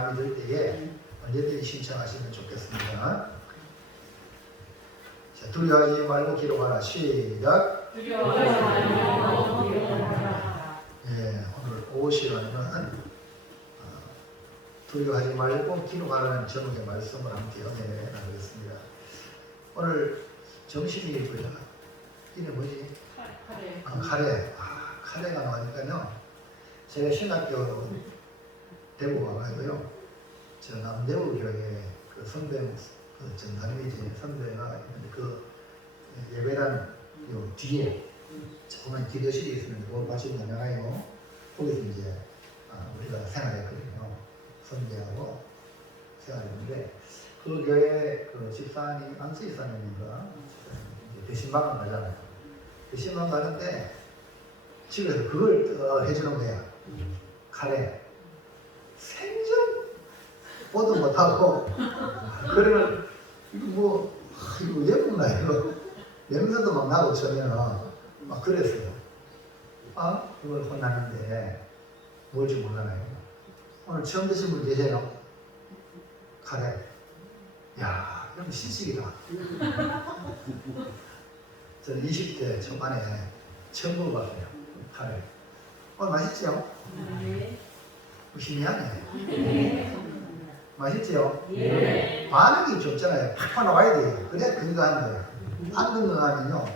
마음이 들 때에 언제든지 신청하시면 좋겠습니다. 자, 두려워하지 말고 기록하라. 시작. 두려워하지 말고 기록하라. 예, 오늘 오후 시간에는 두려워하지 말고 기록하라는 제목의 말씀을 함께 은혜 나누겠습니다. 오늘 점심이 뭐야? 이게 뭐지? 카레. 카레가 나오니까요. 제가 신학교 대구 와가지고요. 저 남대구교회 그 선배, 그 전담이지 선배가 있는데 그 예배당 요 뒤에 조그만 기도실이 있으면 그거 마시고 나가요. 거기서 이제 우리가 생활했거든요. 선배하고 생활했는데 그 교회 그 집사님 안수 집사님인가 대신방을 가잖아요. 대신방 가는데 집에서 그걸 해주는 거야. 카레. 생전 보도 못하고 그러면 이거 왜 먹나 이거 냄새도 막 나고 저면은 막 그랬어요. 그걸 혼나는데 뭘지 몰라요. 오늘 처음 드신 분 계세요? 카레. 야, 이건 시식이다. 저는 20대 초반에 처음 먹어봤어요. 카레. 맛있지요? 네. 신기하네. 네. 맛있지요? 네. 반응이 좋잖아요. 팍팍 나와야 돼요. 그래야 건강한 거예요. 안 건강하면요,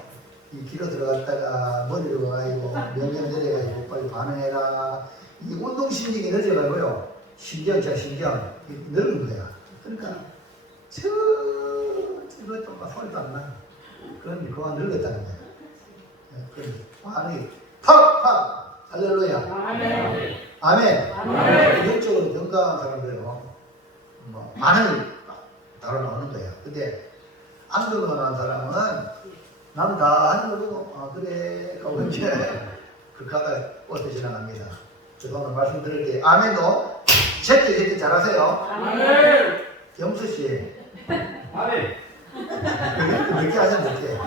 이 귀로 들어갔다가 머리로 가가지고 명령 내려가지고 빨리 반응해라. 이 운동신경이 늦어가고요. 신경 늙은 거야. 그러니까 이거 좀 소리도 안 나. 그건 그만 늙었다는 거야. 그 반응이 팍팍. 할렐루야. 아멘. 아멘. 아멘. 영적으로 건강한 사람들은 반응이 바로 나오는 거예요. 근데 안 건강한 사람은 남 다 하는 거 보고 그래 하고 이제 그렇게 하다가 뻗어 지나갑니다. 그래서 오늘 말씀 들을 때 아멘도 제때 잘하세요. 아멘. 영수씨 아멘. 늦게 하세요. 늦게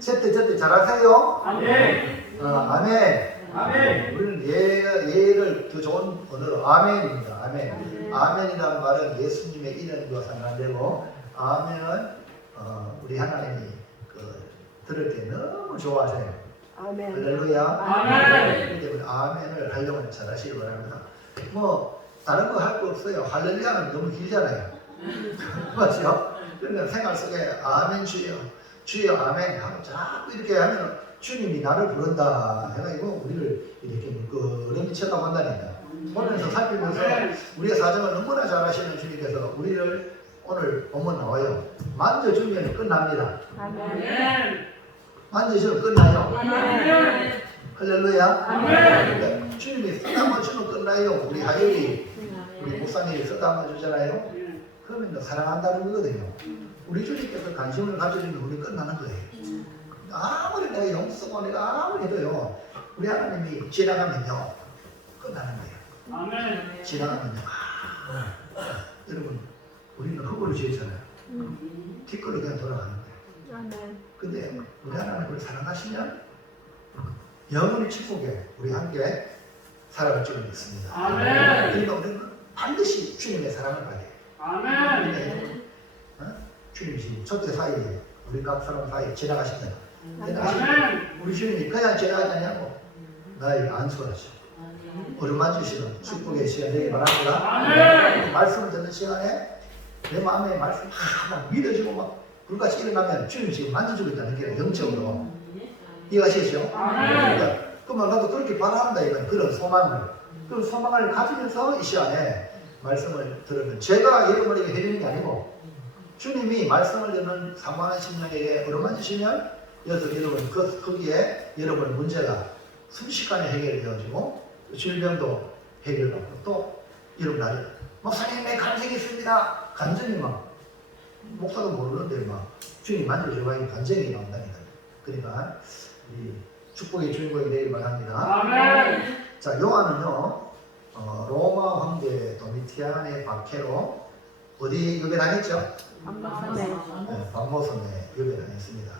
제때 잘하세요. 아멘. 아멘. 아멘. 우리는 예를 더 좋은 언어로 아멘입니다. 아멘. 아멘이라는 말은 예수님의 이름과 상관되고 아멘은 우리 하나님이 들을 때 너무 좋아하세요. 아멘. 할렐루야. 아멘. 그렇기 때문에 아멘을 하려고 잘하시기 바랍니다. 다른 거 할 거 없어요. 할렐루야는 너무 길잖아요. 맞죠? 그러니까 생활 속에 아멘 주여 아멘 하고 자꾸 이렇게 하면 주님이 나를 부른다 해가지고 우리를 이렇게 물끄러미 쳐다본다니까. 보면서 살피면서 우리의 사정을 너무나 잘 아시는 주님께서 우리를 오늘 보면 나와요. 만져주면 끝납니다. 아멘. 만져주면 끝나요. 아멘. 할렐루야. 아멘. 그러니까 주님이 쓰다만 주면 끝나요. 우리 하율이 우리 목사님이 쓰다만 주잖아요. 그러면 사랑한다는 거거든요. 우리 주님께서 관심을 가져주면 우리 끝나는 거예요. 아무리 내가 영쓰고 내가 아무리 해도요. 우리 하나님이 지나가면요. 끝나는 거예요. 아멘. 지나가면요. 여러분 우리는 흙으로 지었잖아요. 뒷걸로 그냥 돌아가는 거예요. 아멘. 근데 우리 하나님을 사랑하시면 영원히 축복에 우리 함께 살아갈 줄 믿습니다. 아멘. 그러니까 우리는 반드시 주님의 사랑을 받아야 돼요. 아멘. 주님이 첫째 사이에 우리 각 사람 사이에 지나가신다. 아멘. 우리 주님이 그냥 지나가냐고 나에게 안수하시고 어루만 주시는 축복의 시간 되기 바랍니다. 아멘. 말씀을 듣는 시간에 내 마음에 말씀 막 믿어지고 막 불같이 일어나면 주님 지금 만져주고 있다는 게 영적으로 이해하시죠? 아멘. 그러면 나도 그렇게 바랍니다. 이건 그런 소망을 가지면서 이 시간에 말씀을 들으면 제가 여러분에게 해주는 게 아니고 주님이 말씀을 듣는 사모하신 명에게 어루만지시면 여러분 거기에 여러분의 문제가 순식간에 해결되어지고 질병도 해결받고 또 여러분 나를 목사님 내 간증이 있습니다. 간증이 막 목사도 모르는데 막 주님 만져줘가지고 간증이 나온다니까. 그러니까 이 축복의 주인공이 되길 바랍니다. 아멘. 자, 요한은요 로마 황제 도미티안의 박해로 어디 유배당했죠? 박모섬에 유배당했습니다.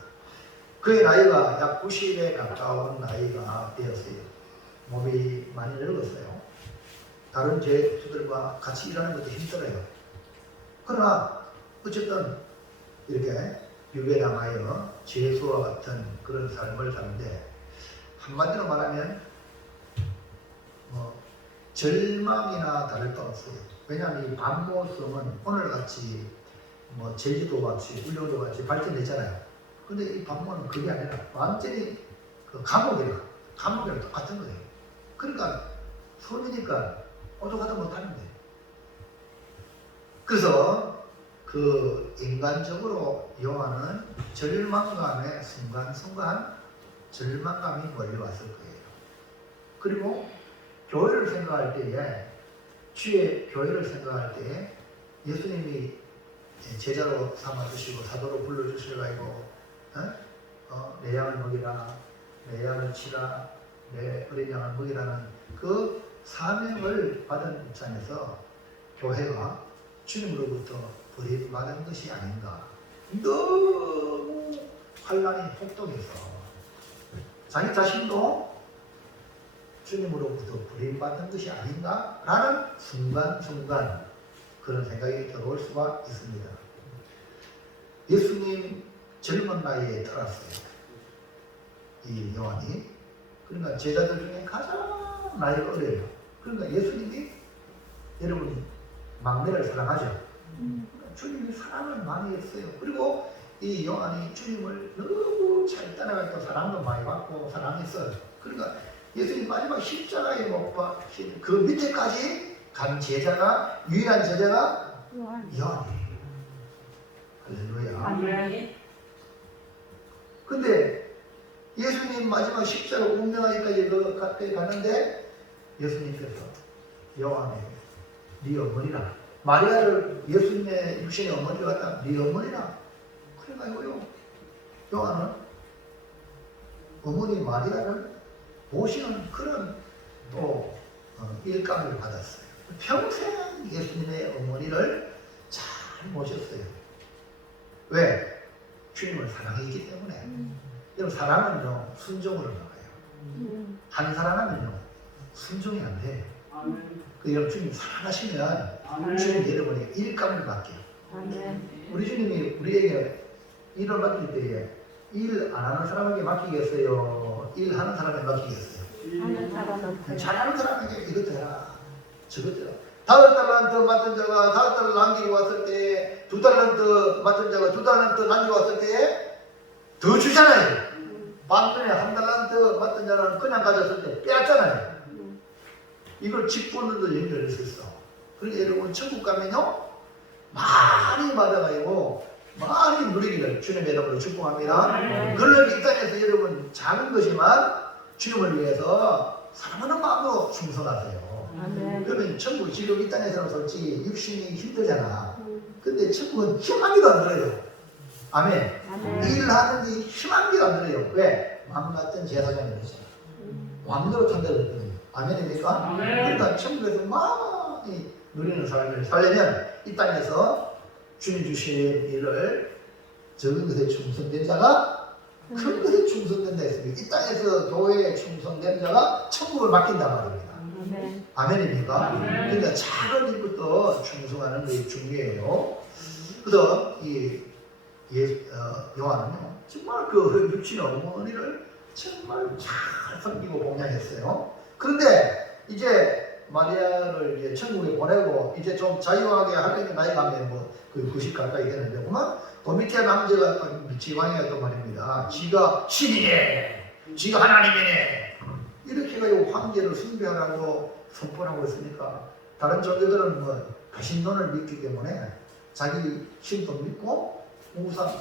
그의 나이가 약 90에 가까운 나이가 되었어요. 몸이 많이 늙었어요. 다른 죄수들과 같이 일하는 것도 힘들어요. 그러나 어쨌든 이렇게 유배당하여 죄수와 같은 그런 삶을 사는데 한마디로 말하면 절망이나 다를 바 없어요. 왜냐하면 이 반모섬은 오늘같이 제주도같이 울릉도같이 발전됐잖아요. 근데 이 반모는 그게 아니라 완전히 그 감옥이랑 똑같은 거예요. 그러니까 섬이니까 오죽하도 못하는데. 그래서 그 인간적으로 요한은 절망감에 순간순간 절망감이 몰려왔을 거예요. 그리고 교회를 생각할 때에 주의 교회를 생각할 때에 예수님이 제자로 삼아주시고 사도로 불러주셔가지고 내 양을 먹이라, 내 양을 치라, 내 어린 양을 먹이라는 그 사명을 받은 입장에서 교회가 주님으로부터 버림받은 것이 아닌가. 너무 환란이 혹독해서 자기 자신도 주님으로부터 버림받은 것이 아닌가라는 순간순간 그런 생각이 들어올 수가 있습니다. 예수님 젊은 나이에 떠났어요. 이 요한이. 그러니까 제자들 중에 가장 나이가 어려요. 그러니까 예수님이 여러분 막내를 사랑하죠. 주님이 사랑을 많이 했어요. 그리고 이 요한이 주님을 너무 잘 따라가서 사랑도 많이 받고 사랑했어요. 그러니까 예수님 마지막 십자가에 못 박힌 그 밑에까지 간 제자가, 유일한 제자가 요한이에요. 할렐루야. 아멘. 근데 예수님 마지막 십자가 운명하기까지 그 가까이 가는데 예수님께서 요한에게 네 어머니라, 마리아를 예수님의 육신의 어머니를 갖다 네 어머니라 그래가지고요, 요한은 어머니 마리아를 모시는 그런 또 일감을 받았어요. 평생 예수님의 어머니를 잘 모셨어요. 왜? 주님을 사랑했기 때문에. 여러분 사랑은요 순종으로 나와요. 한 사랑하면요 순종이 안 돼요. 아멘. 그 여러분 주님 사랑하시면 아멘. 주님 여러분에게 일감을 맡겨요. 우리 주님이 우리에게 일을 맡길 때에 일 안 하는 사람에게 맡기겠어요? 일하는 사람에게 맡기겠어요? 잘하는 사람에게 이것도 해라 저것도 해라. 5달란트 맡은 자가 5달란트 남기고 왔을 때 2달란트 맡은 자가 2달란트 남기고 왔을 때 더 주잖아요. 반면에 1달란트 맡은 자는 그냥 가졌을 때 빼앗잖아요. 이걸 직분으로 연결할 수 있어. 그러니까 여러분 천국 가면요 많이 받아가지고 많이 누리기를 주님의 이름으로 축복합니다. 그러나 이 땅에서 여러분 작은 것이지만 주님을 위해서 사랑하는 마음으로 충성하세요. 그러면 천국 지금 이 땅에서는 솔직히 육신이 힘들잖아. 근데 천국은 희망기도 안 들어요. 아멘. 일하는 게 희망기도 안 들어요. 왜? 마음 같은 제사장이 되잖아. 마음대로 탄다거든요. 아멘입니까? 그러니까 천국에서 많이 누리는 삶을 살려면 이 땅에서 주님 주신 일을 적은 것에 충성된 자가 큰 것에 충성된다 했습니다. 이 땅에서 교회에 충성된 자가 천국을 맡긴단 말입니다. 아멘입니까? 그러니까 작은 일부터 충성하는 것이 중요해요. 그래서 이 요한은요 정말 그 육신의 어머니를 정말 잘 섬기고 봉양했어요. 그런데 이제 마리아를 이제 천국에 보내고 이제 좀 자유하게 하려는 나이가 하면 그 90 가까이 되는데 그만 도미티안 황제가 지왕이가 또 말입니다. 지가 신이네, 지가 하나님이네 이렇게 해가지고 황제를 숭배하라고 선포하고 있으니까 다른 종교들은 배신론을 믿기 때문에 자기 신도 믿고 우상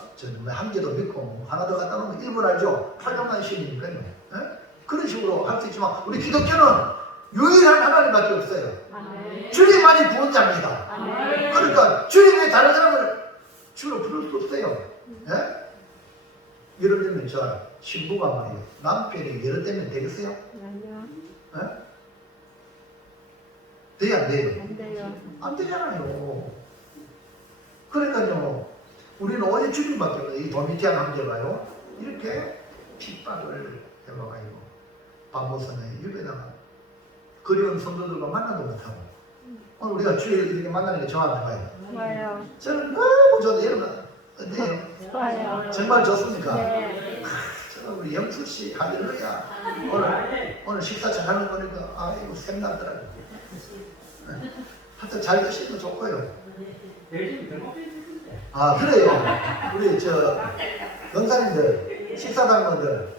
황제도 믿고 하나 더 갖다 놓으면 일본 알죠? 800만 신이니까요. 그런 식으로 할 수 있지만 우리 기독교는 유일한 하나님밖에 없어요. 주님만이 구원자입니다. 그러니까 주님이 다른 사람을 주로 부를 수 없어요. 예를 들면 저 신부가 말이에요. 남편이 예를 들면 되겠어요? 돼요 안 돼요? 안 되잖아요. 그러니까요 우리는 오직 주님밖에 없어요. 이 도미티안 황제가요 이렇게 핍박을 해봐가지고 반모섬에 유배당하고 그리운 성도들과 만나도 못하고 오늘 우리가 주일 이렇게 만나는 게 좋아요. 좋아요. 저는 너무 좋은데 여러분 어때요? 좋아요. 정말 좋습니까? 네. 저는 우리 영수 씨 할렐루야 오늘 식사 잘하는 거니까 아이고 샘나더라고요. 하여튼 잘 드시면 좋고요. 아 그래요. 우리 저 영사님들 식사당분들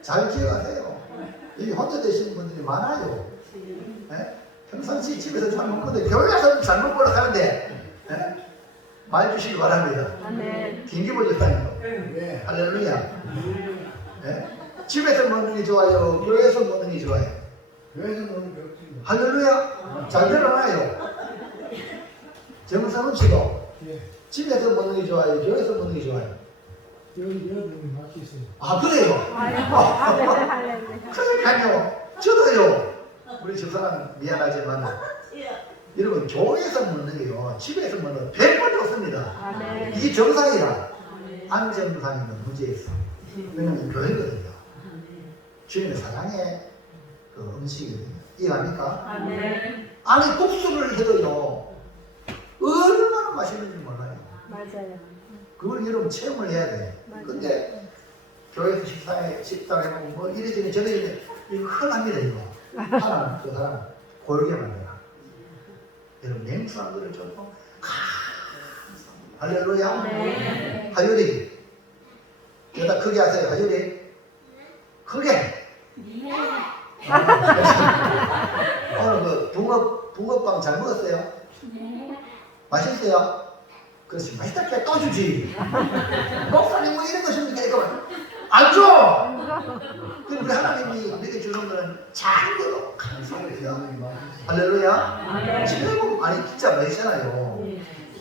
잘 기억하세요. 여기 혼자 되시는 분들이 많아요. 예? 평상시 집에서 잘 먹는데 교회 가서 잘 먹으러 하는데 예? 말 주시기 바랍니다. 아멘. 김기보 집사님도 네. 할렐루야. 예? 집에서 먹는 게 좋아요? 교회에서 먹는 게 좋아요? 교회에서 노는 배우지. 할렐루야. 잘 들어놔요. 정성은 치고 예. 집에서 먹는 게 좋아요? 교회에서 먹는 게 좋아요? 여기 여러분이 맡기 있어요. 아 그래요? 아이고, 할렐루야, 할렐루야. 그러니까요. 저도요. 우리 집사람 미안하지만 여러분 교회에서 먹는 게요 집에서 먹는 100번 좋습니다. 아멘. 이게 정상이라 안 정상이면 문제 있어. 왜냐면 교회거든요. 주님의 사랑의 그 음식이거든요. 이해합니까? 아멘. 아니 국수를 해도요 얼마나 맛있는지 몰라요. 맞아요. 그걸 여러분 체험을 해야 돼. 근데 교회에서 식사를 해보면 뭐 이래저래 저래저래 이거 흔합니다 이거. 하나는 그 사람 골게 만들어. 여러분 냉수한 거를 줬고 할렐루야. 네. 하율이 여기다 크게 하세요. 하율이 크게. 오늘 그 붕어빵 잘 먹었어요? 맛있어요? 그렇지 맛있다 게 또 주지. 목사님 뭐 이런 거 줍니까 이거 안 줘. 그럼 우리 하나님이 우리에게 주는 거는 작은 거로 감사해요. 할렐루야. 지금 아니 진짜 맛있잖아요.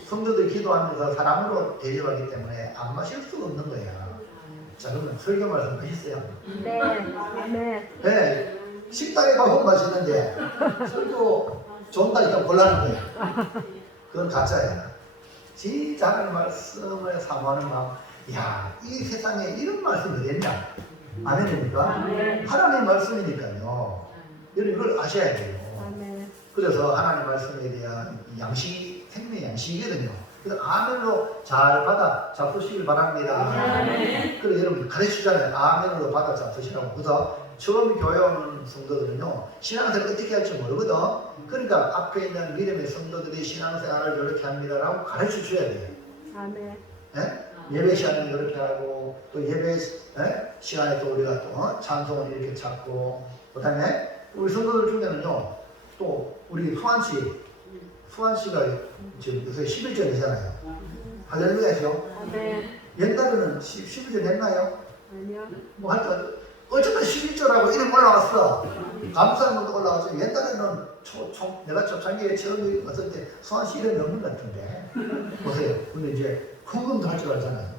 성도들 기도하면서 사랑으로 대접하기 때문에 안 마실 수가 없는 거야. 자 그러면 설교 말씀 맛있어요? 네. 아멘. 네. 식당에 가면 맛있는데 설교 좋은 날 일단 골라는 거야. 그건 가짜야. 진짜 하나님 말씀을 사모하는 마음. 야, 이 세상에 이런 말씀이 어딨냐? 아멘입니까? 아멘. 하나님 말씀이니까요. 여러분 이걸 아셔야 돼요. 아멘. 그래서 하나님 말씀에 대한 양식, 생명 양식이거든요. 그래서 아멘으로 잘 받아 잡수시길 바랍니다. 아멘. 그래서 여러분 가르치잖아요. 아멘으로 받아 잡수시라고. 그래서 처음 교회 오는 성도들은요, 신앙생활 어떻게 할지 모르거든. 그러니까 앞에 있는 믿음의 성도들이 신앙생활을 이렇게 합니다라고 가르쳐 줘야 돼요. 아멘. 예? 예배 시간에 이렇게 하고, 또 예배 시간에 또 우리가 또 찬송을 이렇게 찾고, 그 다음에 우리 성도들 중에는요, 또 우리 수환 씨가 지금 요새 11절이잖아요. 할렐루야죠. 아멘. 옛날에는 11절 했나요? 아니요. 뭐 하여튼 어쨌든 11조라고 이름 올라왔어. 감사한 것도 올라왔어. 옛날에는 내가 초창기에 처음 왔을 때 수환씨 이름이 없는 것 같은데 보세요. 근데 이제 헌금도 할 줄 알잖아요.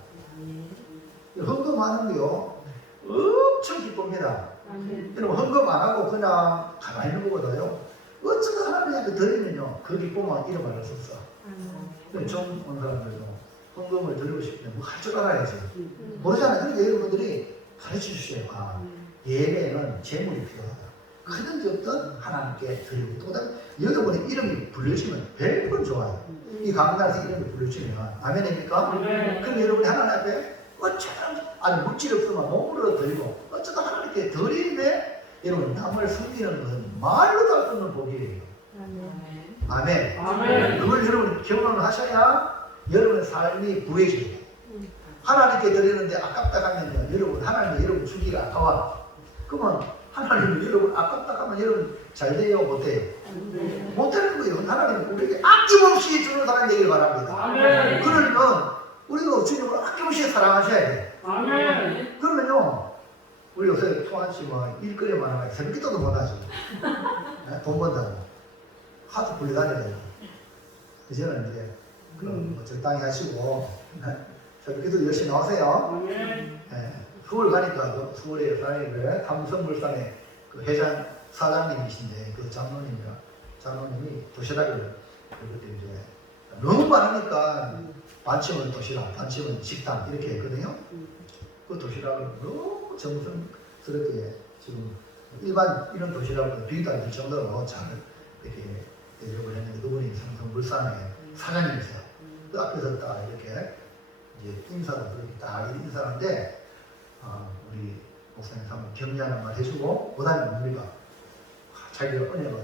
헌금하는 게요 엄청 기쁩니다. 아멘. 여러분 헌금 안 하고 그냥 가만히 있는 것보다요 어쩌다 하나님한테 드리면요 그 기쁨만 이름 알을 수 없어. 아멘. 처음 온 사람들도 헌금을 드리고 싶으면 뭐 할 줄 알아야지. 모르잖아요. 그러니까 여러분들이 가르쳐 주셔요. 아, 예배에는 재물이 필요하다. 크든지 없든 하나님께 드리고 또 그다음에 여러분의 이름이 불려지면 100번 좋아요. 이 강단에서 이름이 불려지면 아멘입니까? 그럼 여러분이 하나님 앞에 어쩌다 아니 물질 없으면 몸으로 드리고 어쩌다 하나님께 드리면 여러분 남을 섬기는 것은 말로도 할 수 없는 복이에요. 아멘. 아멘. 아멘. 그걸 여러분 경험을 하셔야 여러분의 삶이 부해져요. 하나님께 드리는데 아깝다 하면요, 여러분 하나님이 여러분 주기가 아까워. 그러면 하나님이 여러분 아깝다 하면 여러분 잘 돼요, 못 돼요? 못 되는 거예요. 하나님은 우리에게 아낌없이 주는 사람 되길 바랍니다. 아멘. 그러면 우리도 주님을 아낌없이 사랑하셔야 돼요. 아멘. 그러면요, 우리 요새 소환씨 뭐 일거리만 하면 새벽기도도 못하지. 돈 번다고 하도 불려다녀요. 이제는 이제 그럼 뭐 적당히 하시고 새벽기도 열심히 나오세요. 아멘. 서울 가니까 그 서울에 사장님들 삼성물산의 그 회장 사장님이신데 그 장로님이 도시락을 그때 이제 너무 많으니까 반쯤은 도시락, 반쯤은 식당 이렇게 했거든요. 그 도시락을 너무 정성스럽게 지금 일반 이런 도시락보다 비교도 안 될 정도로 잘 이렇게 대접을 했는데 그분이 삼성물산의 사장님이세요. 그 앞에서 딱 이렇게 이제 인사를 그렇게 딱 인사하는데 우리 목사님 한번 격려하는 말 해주고 그다음에 우리가 자기가 은혜가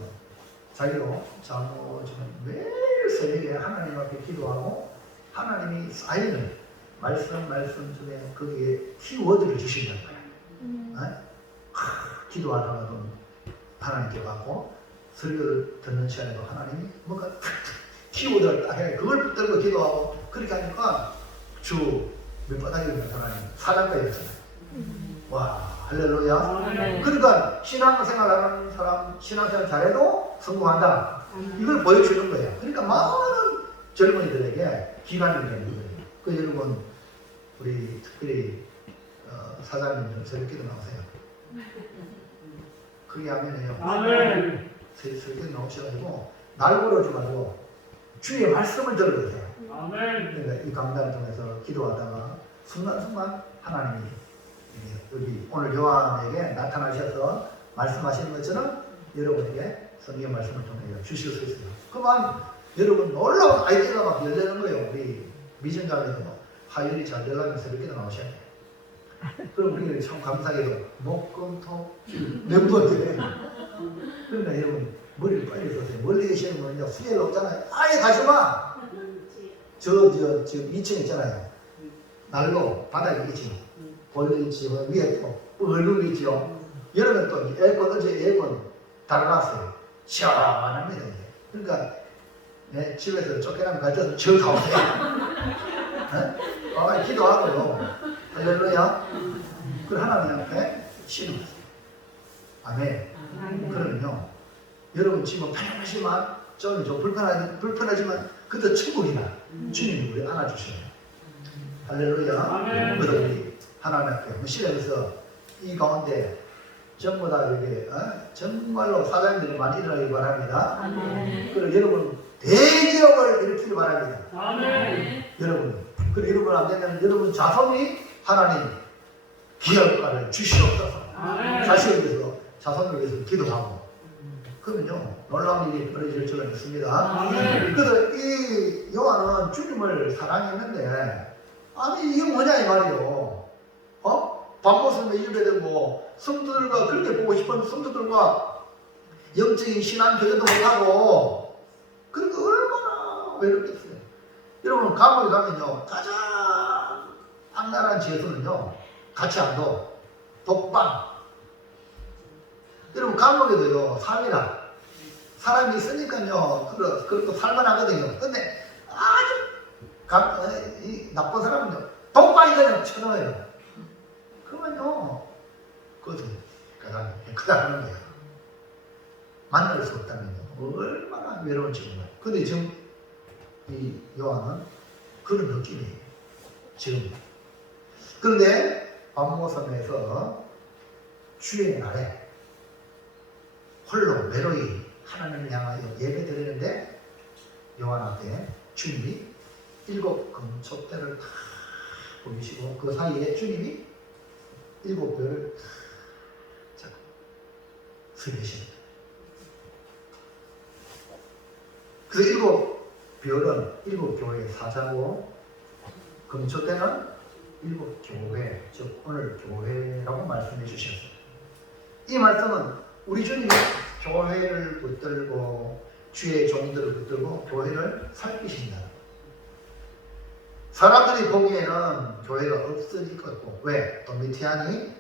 자기로 장모지는 매일 새벽에 하나님 앞에 기도하고 하나님이 쌓이는 말씀 중에 거기에 키워드를 주신단 말이야. 기도하다가도 하나님께 받고 설교를 듣는 시간에도 하나님이 뭔가 키워드를 딱 해. 그걸 붙들고 기도하고 그렇게 하니까 주 밑바닥에 있는 하나님 사장가였잖아요. 와 할렐루야. 아멘. 그러니까 신앙생활하는 사람 신앙생활 잘해도 성공한다. 이걸 보여주는 거예요. 그러니까 많은 젊은이들에게 기반이 되는 거예요. 그 여러분 우리 특별히 사장님 좀 설교도 나오세요. 그게 하면요. 아멘. 설교 나오셔가지고 날 걸어지 말고 주의 말씀을 들어보세요. 아멘. 그러니까 이 강단을 통해서 기도하다가 순간순간 하나님이 여기 오늘 요한에게 나타나셔서 말씀하시는 것처럼 여러분에게 성경 말씀을 통해 주실 수 있어요. 그만 여러분 놀라운 아이디어가 막 열리는 거예요. 우리 미전자매도 화요일이 잘 되려면 새벽에도 나오셔야 돼요. 그럼 우리가 참 감사하게도 목금토 멤버들이 그러니까 여러분 머리를 빨리 써세요. 멀리 계시는 분은요 수혜를 없잖아요. 아예 가지마. 지금 2층 있잖아요. 난로 바닥에 있지. 볼로 있지. 위에 또 얼룩 있죠. 여름에 또 에어컨 어제 에어컨 달아놨어요. 시원합니다. 그러니까 내 집에서 쫓겨나면 가져서 저 가오세요. 기도하고요. 할렐루야. 그 하나님 앞에 신으세요. 아멘. 그러면요. 여러분 지금 편안하지만 좀 불편하지만 그래도 천국이다. 주님이 우리 안아주셔요. 할렐루야. 그래서 우리 하나님 앞에 신에서 이 가운데 전부 다 이렇게 정말로 사장님들이 많이 일어나기 바랍니다. 그리고 여러분 대기업을 일으키기 바랍니다. 여러분 그리고 여러분 안 되면 여러분 자손이 하나님 기업가를 주시옵소서. 자식을 위해서 자손을 위해서 기도하고 그러면요 놀라운 일이 벌어질 줄은 있습니다. 그래서 이 요한은 주님을 사랑했는데 아니 이게 뭐냐 이 말이요. 밤모습에 일배되고 성도들과 그렇게 보고 싶은 성도들과 영적인 신앙 교제도 못하고 그러니까 얼마나 외롭겠어요. 여러분 감옥에 가면요 가장 악랄한 죄수는요 같이 안 둬. 독방. 여러분 감옥에도요 사미라 사람이 있으니까요 그렇고 살만하거든요. 근데 아주 이 나쁜 사람은요 독방이 그냥 쳐넣어요. 그러면요 그것은 가장 크다는 거예요. 만날 수 없다면요 얼마나 외로운지 몰라요. 근데 지금 이 요한은 그런 느낌이에요. 지금 그런데 밤모섬에서 주의 날에 홀로 외로이 하나님을 향하여 예배 드리는데 요한 앞에 주님이 7 금촛대를 다 보이시고 그 사이에 주님이 7 별을 다 쓰시십니다. 그래서 7 별은 7 교회의 사자고 금촛대는 7 교회, 즉 오늘 교회라고 말씀해 주셨어요. 이 말씀은 우리 주님이 교회를 붙들고 주의 종들을 붙들고 교회를 살피신다. 사람들이 보기에는 교회가 없어질 것 같고 왜? 도미티안이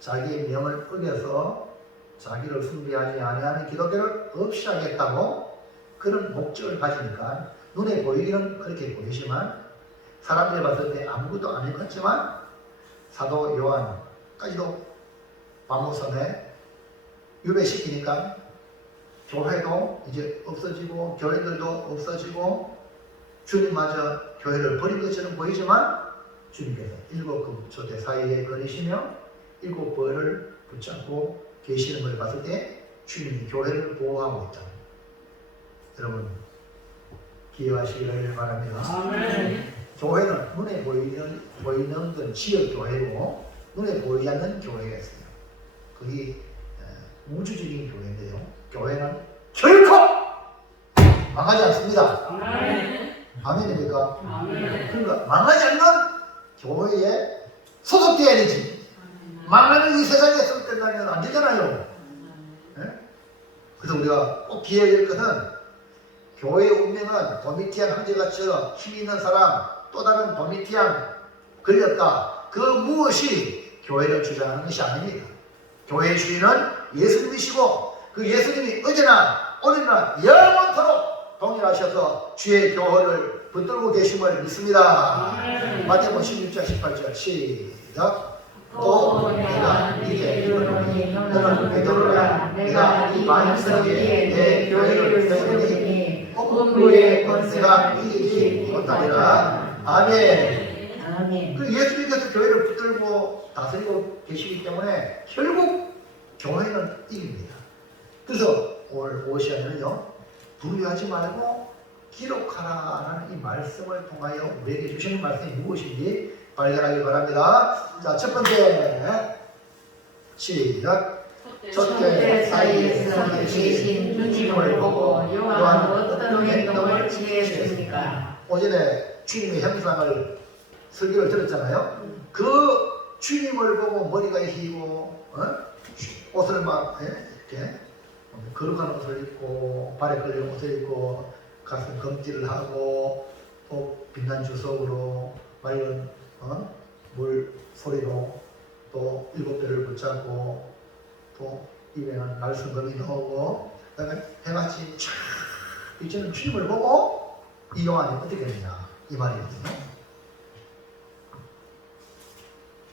자기의 명을 어겨서 자기를 숭배하지 아니하는 기독교를 없이 하겠다고 그런 목적을 가지니까 눈에 보이기는 그렇게 보이지만 사람들이 봤을 때 아무것도 아닐 것 같지만 사도 요한까지도 밤모섬에 유배시키니까 교회도 이제 없어지고 교회들도 없어지고 주님마저 교회를 버린 것처럼 보이지만 주님께서 7 금초대 사이에 거리시며 7 벌을 붙잡고 계시는 걸 봤을 때 주님이 교회를 보호하고 있다. 여러분 기억하시기를 바랍니다. 아멘. 교회는 눈에 보이는 건 지역 교회고 눈에 보이지 않는 교회가 있어요. 그게 우주적인 교회인데요. 교회는 결코 망하지 않습니다. 아멘. 아멘입니까? 아멘. 그러니까 망하지 않는 교회에 소속돼야 되지. 망하는 이 세상에 소속된다면 안 되잖아요. 예? 그래서 우리가 꼭 기해야 될 것은 교회의 운명은 도미티안 황제같이 힘 있는 사람, 또 다른 도미티안 걸렸다. 그 무엇이 교회를 주장하는 것이 아닙니다. 교회의 주인은 예수님이시고 그 예수님이 어제나 오늘나 영원토록 동일하셔서 주의 교회를 붙들고 계심을 믿습니다. 마태복음 16장 18절 시작. 또 내가 네게 이르노니 너는 베드로라. 내가 이 반석 위에 내 교회를 세우리니 음부의 권세가 이기지 못하리라. 아멘. 아멘. 그 예수님께서 교회를 붙들고 다스리고 계시기 때문에 결국 교회는 이깁니다. 그래서 오늘 오시아는요, 두려워하지 말고 기록하라라는 이 말씀을 통하여 우리에게 주시는 말씀이 무엇인지 발견하기 바랍니다. 자, 첫 번째 시작. 촛대 사이에서 계신 주님을 보고 요한은 어떤 행동을 취했습니까? 오전에 주님의 형상을 설교를 들었잖아요. 그 주님을 보고 머리가 휘고 옷을 막 이렇게 거룩한 옷을 입고 발에 걸린 옷을 입고 가슴 검지를 하고 또 빛난 주석으로 맑은 물 소리로 또 7배를 붙잡고 또 입에는 날성검이 나오고 그다음에 해같이 쫙 비치는 주님을 보고 이 요한이 어떻게 했느냐 이 말이거든요.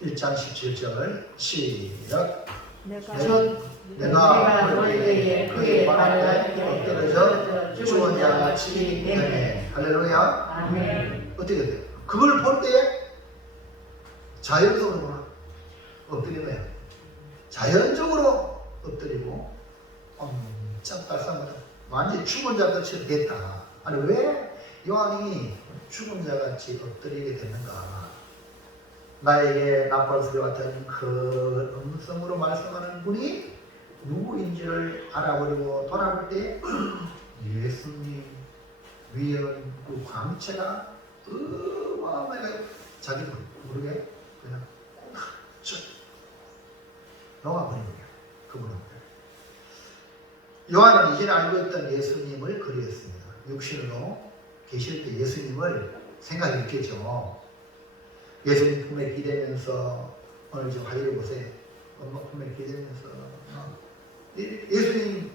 1장 17절 시작. 내가 너희에게 그의 발을 엎드려져 죽은 자같이 되네. 할렐루야. 아멘. 어떻게 돼요? 그걸 볼 때에 자연적으로 엎드리네요. 자연적으로 엎드리고 엄청 발상을 완전히 죽은 자같이 됐다. 아니 왜 요한이 죽은 자같이 엎드리게 됐는가? 나에게 나팔소리 같은 그 음성으로 말씀하는 분이 누구인지를 알아버리고 돌아볼 때 예수님 위에는 그 광채가 어마어마하게 자기도 모르게 그냥 쭉 녹아버린 거예요. 그분은. 요한은 이전에 알고 있던 예수님을 그리했습니다. 육신으로 계실 때 예수님을 생각했겠죠. 예수님 품에 기대면서 오늘 좀 하려고 보세요. 엄마 품에 기대면서 예수님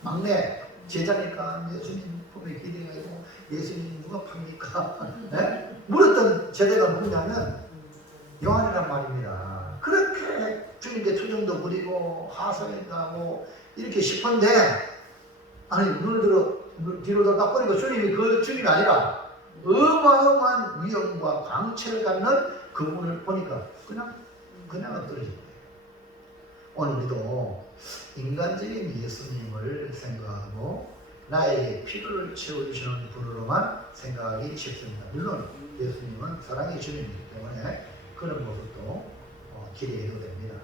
막내 제자니까 예수님 품에 기대가지고 예수님 누가 팝니까? 네? 물었던 제자가 누구냐면 요한이란 말입니다. 그렇게 주님께 투정도 부리고 화성인가 하고 이렇게 싶은데 아니 눈을 뒤로 딱 보니까 주님이 그 주님이 아니라 어마어마한 위엄과 광채를 갖는 그분을 보니까 그냥 엎드려진 거예요. 오늘 우리도 인간적인 예수님을 생각하고 나에게 필요를 채워주시는 분으로만 생각하기 쉽습니다. 물론 예수님은 사랑의 주님이기 때문에 그런 모습도 기대해도 됩니다.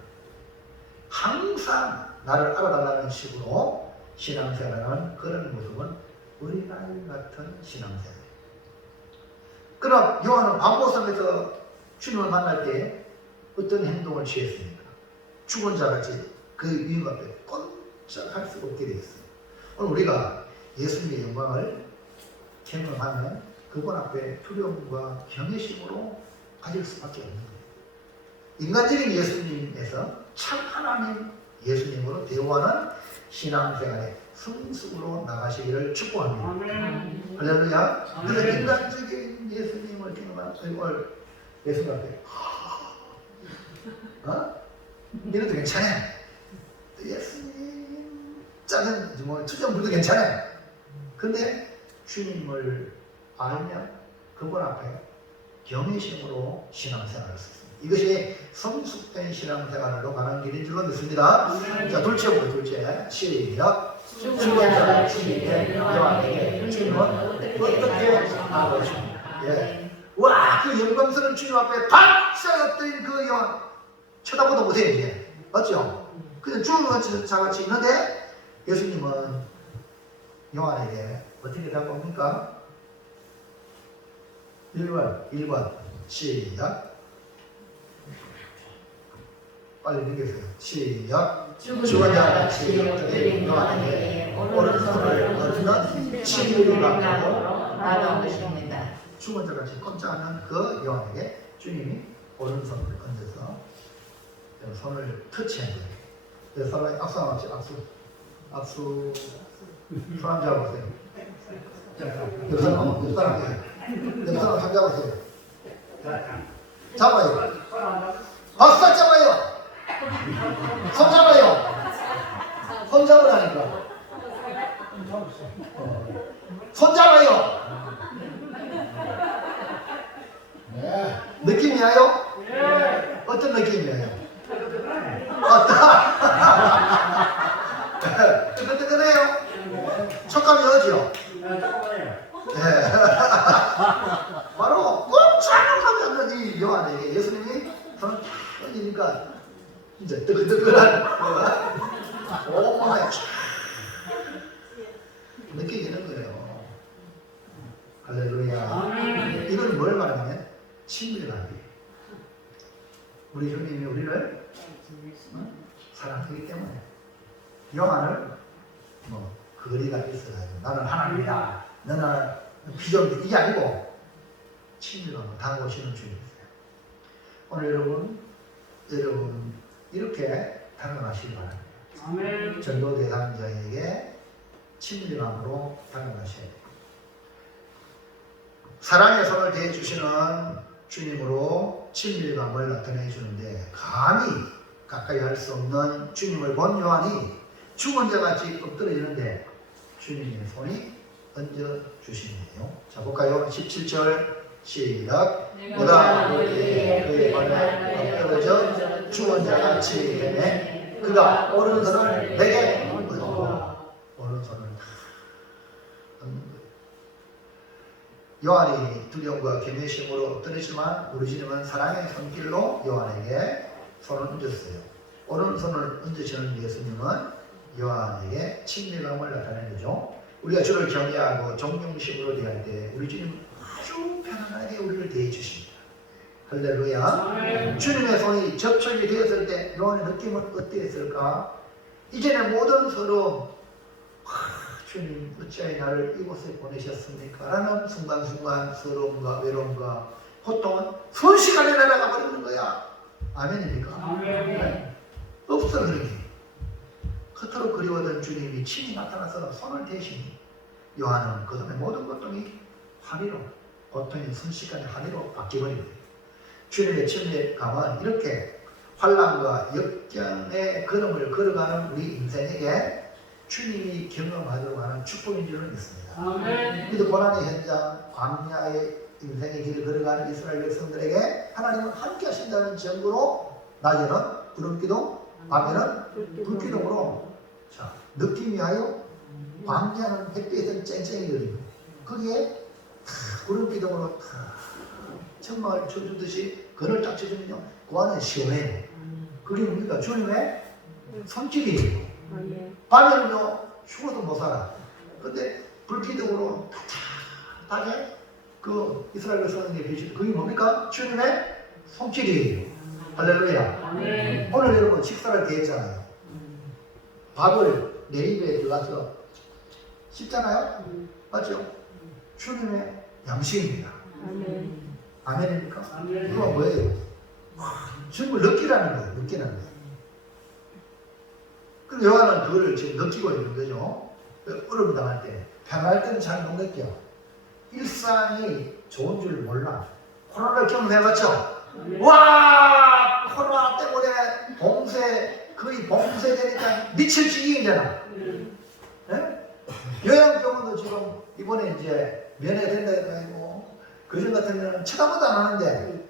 항상 나를 알아달라는 식으로 신앙생활하는 그런 모습은 어린아이 같은 신앙생활. 그럼 요한은 밤보섬에서 주님을 만날 때 어떤 행동을 취했습니까? 죽은 자같이 그 위임 앞에 꼼짝할 수 없게 되었어요. 오늘 우리가 예수님의 영광을 경험하면 그분 앞에 두려움과 경외심으로 가질 수밖에 없는 거예요. 인간적인 예수님에서 참 하나님 예수님으로 대화하는 신앙생활의 성숙으로 나가시기를 축복합니다. 아멘. 할렐루야. 그래서 아멘. 인간적인 예수님을 경험하는 오늘 예수님 앞에 이래도 괜찮아. 예수님 짜증 뭐 투정 부려도 괜찮아. 근데 주님을 알면 그분 앞에 경외심으로 신앙생활을 할 수 있습니다. 이것이 성숙된 신앙생활로 가는 길인 줄로 믿습니다. 자, 둘째 보고 둘째 시작. 죽은 자같이 된 요한에게 주님은 어떻게 나아오십니까? 예. 와, 그 영광스러운 주님 앞에 바짝 엎드린 그 요한 쳐다보도 못해요 이제. 맞죠? 그냥 죽은 자같이 있는데 예수님은 요한에게 어떻게 답합니까? 1번 시작. 빨리 읽으세요. 시작. 죽은 자같이 엎드린 요한에게 오른손을 얹는 친밀감으로 나아온 것입니다. 죽은 자같이 꼼짝하는 그 요한에게 주님이 오른손을 얹어서 손을 터치한 거예요. 그래서 서로 악수 한번 합시다. 악수. 손 한번 잡아보세요. 옆 사람 한번 잡아보세요. 잡아요. 박수 잡아요. 손 잡아요. 손 잡으라니까. 손 잡아요. 네. 느낌이 와요? 어떤 느낌이에요? 뜨끈뜨끈해요? 촉감이 오죠? 네. 바로 꼼짝하지 않는 이 요한에게 예수님이 손을 탁 얹으니까 이제 뜨끈뜨끈한 온몸에 쫙 느껴지는 거예요. 할렐루야. 이건 뭘 말하냐면 친밀감이에요. 우리 주님이 우리를 사랑하기 때문에 요한을 거리가 있어가지고 나는 하나님이다, 너는 비전이 이게 아니고 친밀감을 다가오시는 주님이세요. 오늘 여러분 이렇게 다가가시기 바랍니다. 아멘. 전도 대상자에게 친밀감으로 다가가셔야 돼요. 사랑의 손을 대해주시는 주님으로 친밀감을 나타내 주는데 감히 가까이 할 수 없는 주님을 본 요한이 죽은 자같이 엎드려지는데 주님의 손이 얹어 주시네요. 자 볼까요? 17절 시작. 내가 너희에게 그의 발에 엎드러져 죽은 자같이 되네 그가 오른손을 내게 얹어. 오른손을 다 얹는 거예요. 요한이 두려움과 경외심으로 엎드렸지만 우리 주님은 사랑의 손길로 요한에게 손을 얹었어요. 오른손을 얹으시는 예수님은 요한에게 친밀감을 나타내는 거죠. 우리가 주를 경외하고 존경심으로 대할 때 우리 주님 아주 편안하게 우리를 대해 주십니다. 할렐루야. 주님의 손이 접촉이 되었을 때 요한의 느낌은 어땠을까? 이전의 모든 서러움, 주님 어찌하여 나를 이곳에 보내셨습니까? 라는 순간순간 서러움과 외로움과 고통은 순식간에 날아가 버리는 거야. 아멘입니까? 아멘. 없어 그런 게. 그토록 그리워던 주님이 친히 나타나서 손을 대시니 요한은 그동안의 모든 고통이 환희로, 고통이 순식간에 환희로 바뀌어버린 거예요. 주님의 친밀감은 이렇게 환난과 역경의 걸음을 걸어가는 우리 인생에게 주님이 경험하도록 하는 축복인 줄은 믿습니다. 아멘. 그래도 고난의 현장, 광야의 인생의 길을 걸어가는 이스라엘 백성들에게 하나님은 함께 하신다는 증거로 낮에는 구름기둥, 밤에는 불기둥으로 자, 느낌이 와요. 광야는 햇빛은 쨍쨍이거든요. 거기에 구름기둥으로 천막을 쳐주듯이 그늘 딱 쳐주면요 그 안에 시원해요. 그게 뭡니까? 주님의 손길이에요. 밤에는요 죽어도 못 살아. 근데 불기둥으로 따뜻하게 그 이스라엘 백성에게 계시는 그게 뭡니까? 주님의 손길이에요. 할렐루야. 아멘. 오늘 여러분 식사를 대했잖아요. 밥을 내 입에 들어가서 씹잖아요. 맞죠? 주님의 양식입니다. 아멘입니까? 아멘. 이거 뭐예요? 주님을 느끼라는 거예요. 느끼라는 거예요. 근데 요한은 그거를 지금 느끼고 있는 거죠. 어려움 당할 때, 편할 때는 잘 못 느껴. 일상이 좋은 줄 몰라. 코로나를 경험해봤죠? 와! 코로나 때문에 거의 봉쇄되니까 미칠 지경이잖아. 네? 요양병원도 지금 이번에 이제 면회된다 해가지고 그전 같으면 쳐다보도 안 하는데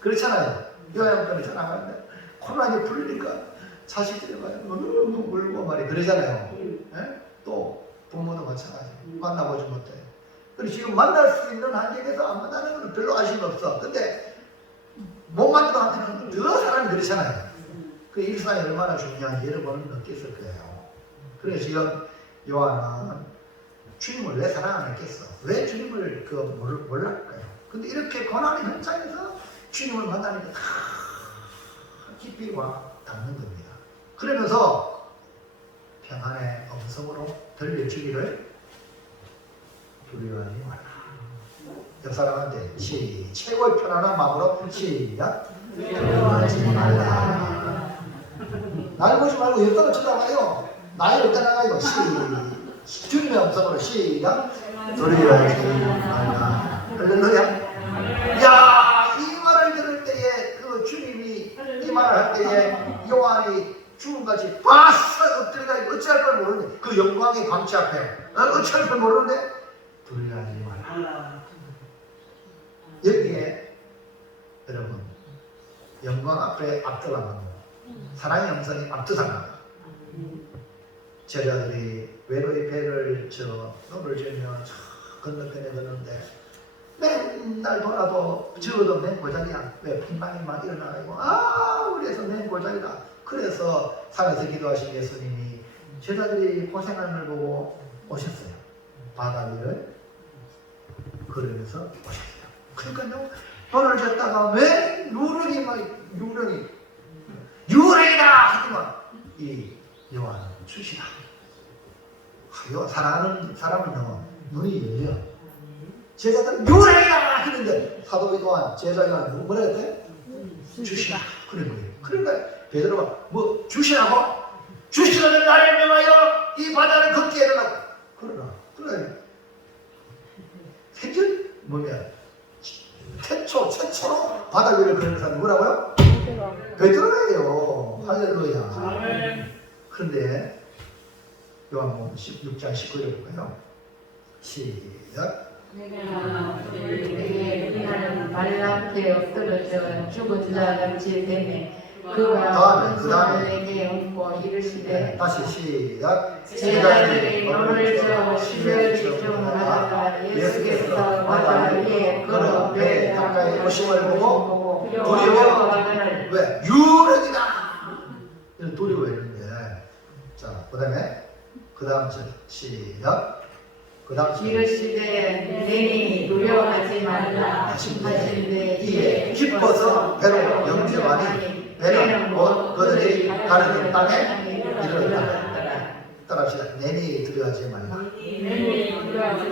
그렇잖아요. 요양병원에 전화 안 하는데 코로나 이제 풀리니까 자식들이 막 너무 울고 말이 그러잖아요. 네? 또 부모도 마찬가지. 만나보지 못해. 그리고 지금 만날 수 있는 환경에서 안 만나는 건 별로 아쉬움 없어. 근데 못 만나면 더 사람이 그렇잖아요. 그 일상이 얼마나 중요한지 여러분은 느꼈을 거예요. 그래서 지금 요한은 주님을 왜 사랑 안 했겠어? 왜 주님을 몰랐을까요? 근데 이렇게 고난의 현장에서 주님을 만나니까 다 깊이 와 닿는 겁니다. 그러면서 평안의 음성으로 들려주기를 두려워하지 말라. 옆 사람한테 최고의 편안한 마음으로 시작. 두려워하지 말라. 날 보지 말고 옆 사람 쳐다봐요. 나이를 떠나가요. 주님의 음성으로 시작. 두려워하지 말라. 할렐루야. 야, 이 말을 들을 때에 그 주님이 이 말을 할 때에 요한이 죽음같이 바싹 엎드려가 어찌할 걸 모르는데 그 영광의 광채 앞에 어찌할 걸 모르는데 두려워하지 말라. 여기에 여러분 영광 앞에 앞들어가는 사랑의 영성이 앞서나가 제자들이 외로이 배를 노를 지으며 건너편에 걷는데 맨날 돌아도 적어도 맨 고장이야. 왜 풍랑이 막 일어나고 우리에서 맨 고장이다. 그래서 산에서 기도하신 예수님이 제자들이 고생하는 걸 보고 오셨어요. 바다 위를 걸으면서 오셨어요. 그러니까요 돈을 줬다가 왜 유령이다 하지만 이 요한은 주시다. 사랑하는 사람은요 눈이 열려. 제자들은 유령이다 그런데 사도 요한 제자가 뭐라 했대? 주시다 그런 거예요. 그러니까 베드로가 뭐 주시라고? 주시라는 나를 명하여 이 바다를 걷게 해달라고. 그래 생전 최초로 바다 위를 걷는 사람 누구라고요? 베드로예요. 할렐루야. 그런데 요한복음 16장 19절 볼까요? 시작. 우리는 말랑게 엎드러져 죽은 자같이 되매 그 다음에 내게 얹고 이르시되 다시 시작. 제자들이 너를 저 시절이 좀 하다가 예수께서 바다 위에 걸어 배 가까이 오심을 보고 두려워하거늘 왜? 유령이다. 이런 두려워했는데 자 그 다음 절 시작. 그 다음 이르시되 내니 두려워하지 말라 하신데 이에 기뻐서 배로 영접하니 배는 곧 그들이 가르는 땅에 이르렀다. 따라합시다. 내니 두려워하지 말라.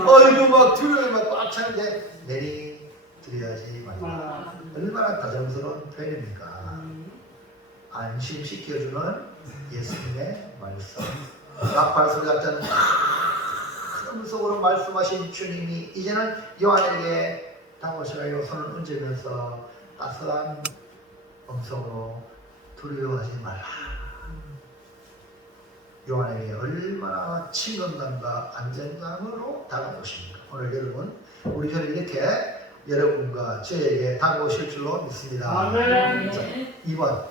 어이구 막 두려움이 막 꽉 차는데 내니 두려워하지 말라. 얼마나 다정스러운 표현입니까? 안심시켜주는 예수님의 말씀. 낙발소리 같은 큰 속으로 말씀하신 주님이 이제는 요한에게 다가오셔가지고 손을 얹으면서 따스한 음성으로 두려워하지 말라. 요한에게 얼마나 친근감과 안정감으로 다가오십니까? 오늘 여러분 우리 교회 이렇게 여러분과 저에게 다가오실 줄로 믿습니다. 자, 2번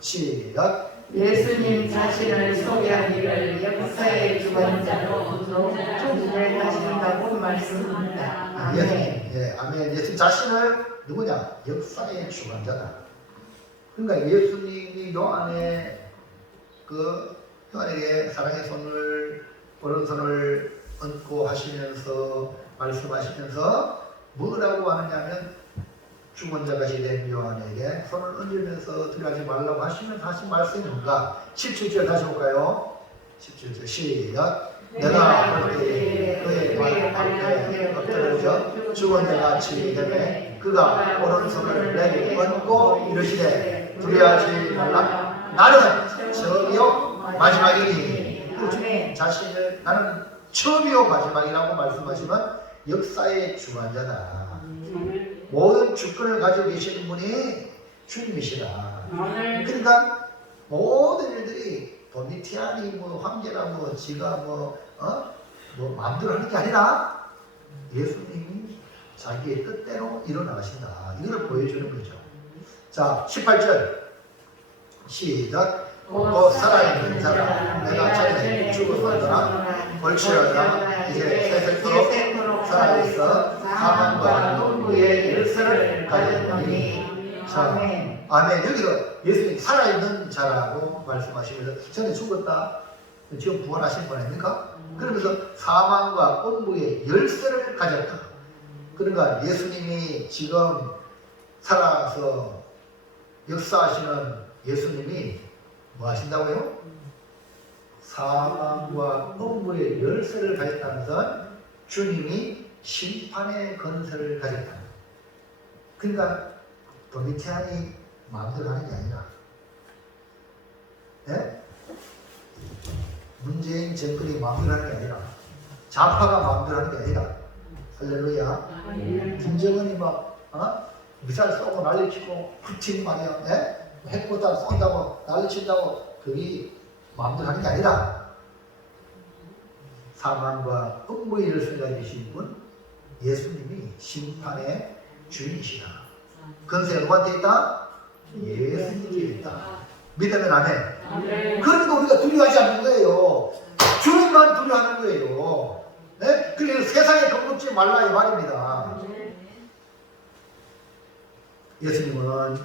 시작. 예수님 자신을 소개하기를 역사의 주관자로 존재를 하신다고 말씀합니다. 아멘. 아멘. 예수님 자신을 누구냐? 역사의 주관자다. 그러니까 예수님이 요한에게 사랑의 손을 오른손을 얹고 하시면서 말씀하시면서 뭐라고 하느냐면 죽은 자같이 된 요한에게 손을 얹으면서 두려워하지 말라고 하신 말씀이 뭔가? 17절 다시 볼까요? 17절 시작. 내가 볼 때에 그의 발 앞에 엎드려져 죽은 자같이 되매 그가 오른손을 내게 얹고 이르시되 두려워하지 말라. 나는 처음이요 마지막이니. 그 자신을 나는 처음이요 마지막이라고 말씀하시면 역사의 주관자다. 모든 주권을 가지고 계시는 분이 주님이시다. 그러니까 모든 일들이 도미티아니 황제라 지가 마음대로 하는 게 아니라 예수님이 자기의 뜻대로 일어나신다. 이걸 보여주는 거죠. 자, 18절 시작. 곧 살아있는 자라 내가 전에 죽었거나 벌치려다 이제 새색도록 살아있어 사망과 눈부의 열쇠를 가졌노니. 자, 아멘. 여기서 예수님이 살아있는 자라고 말씀하시면서 전에 죽었다 지금 부활하신 분 아닙니까? 그러면서 사망과 음부의 열쇠를 가졌다. 그러니까 예수님이 지금 살아서 역사하시는 예수님이 뭐 하신다고요? 사망과 음부의 열쇠를 가졌다는 것은 주님이 심판의 권세를 가졌다. 그러니까 도미티안이 마음대로 하는 게 아니라, 네? 문재인 정권이 마음대로 하는 게 아니라, 좌파가 마음대로 하는 게 아니라, 할렐루야. 김정은이 막 미사일 쏘고 난리치고 푸틴 말이야, 네? 핵보다 쏜다고 난리친다고 그게 마음대로 하는 게 아니라, 사망과 음부의 열쇠를 가지신 분 예수님이 심판의 주인이시다. 권세가 누구한테 있다? 예수님께 있다. 믿으면 아멘. 그러니까 우리가 두려워하지 않는 거예요. 주님만 두려워하는 거예요. 네? 그래서 세상에 겁먹지 말라 이 말입니다. 예수님은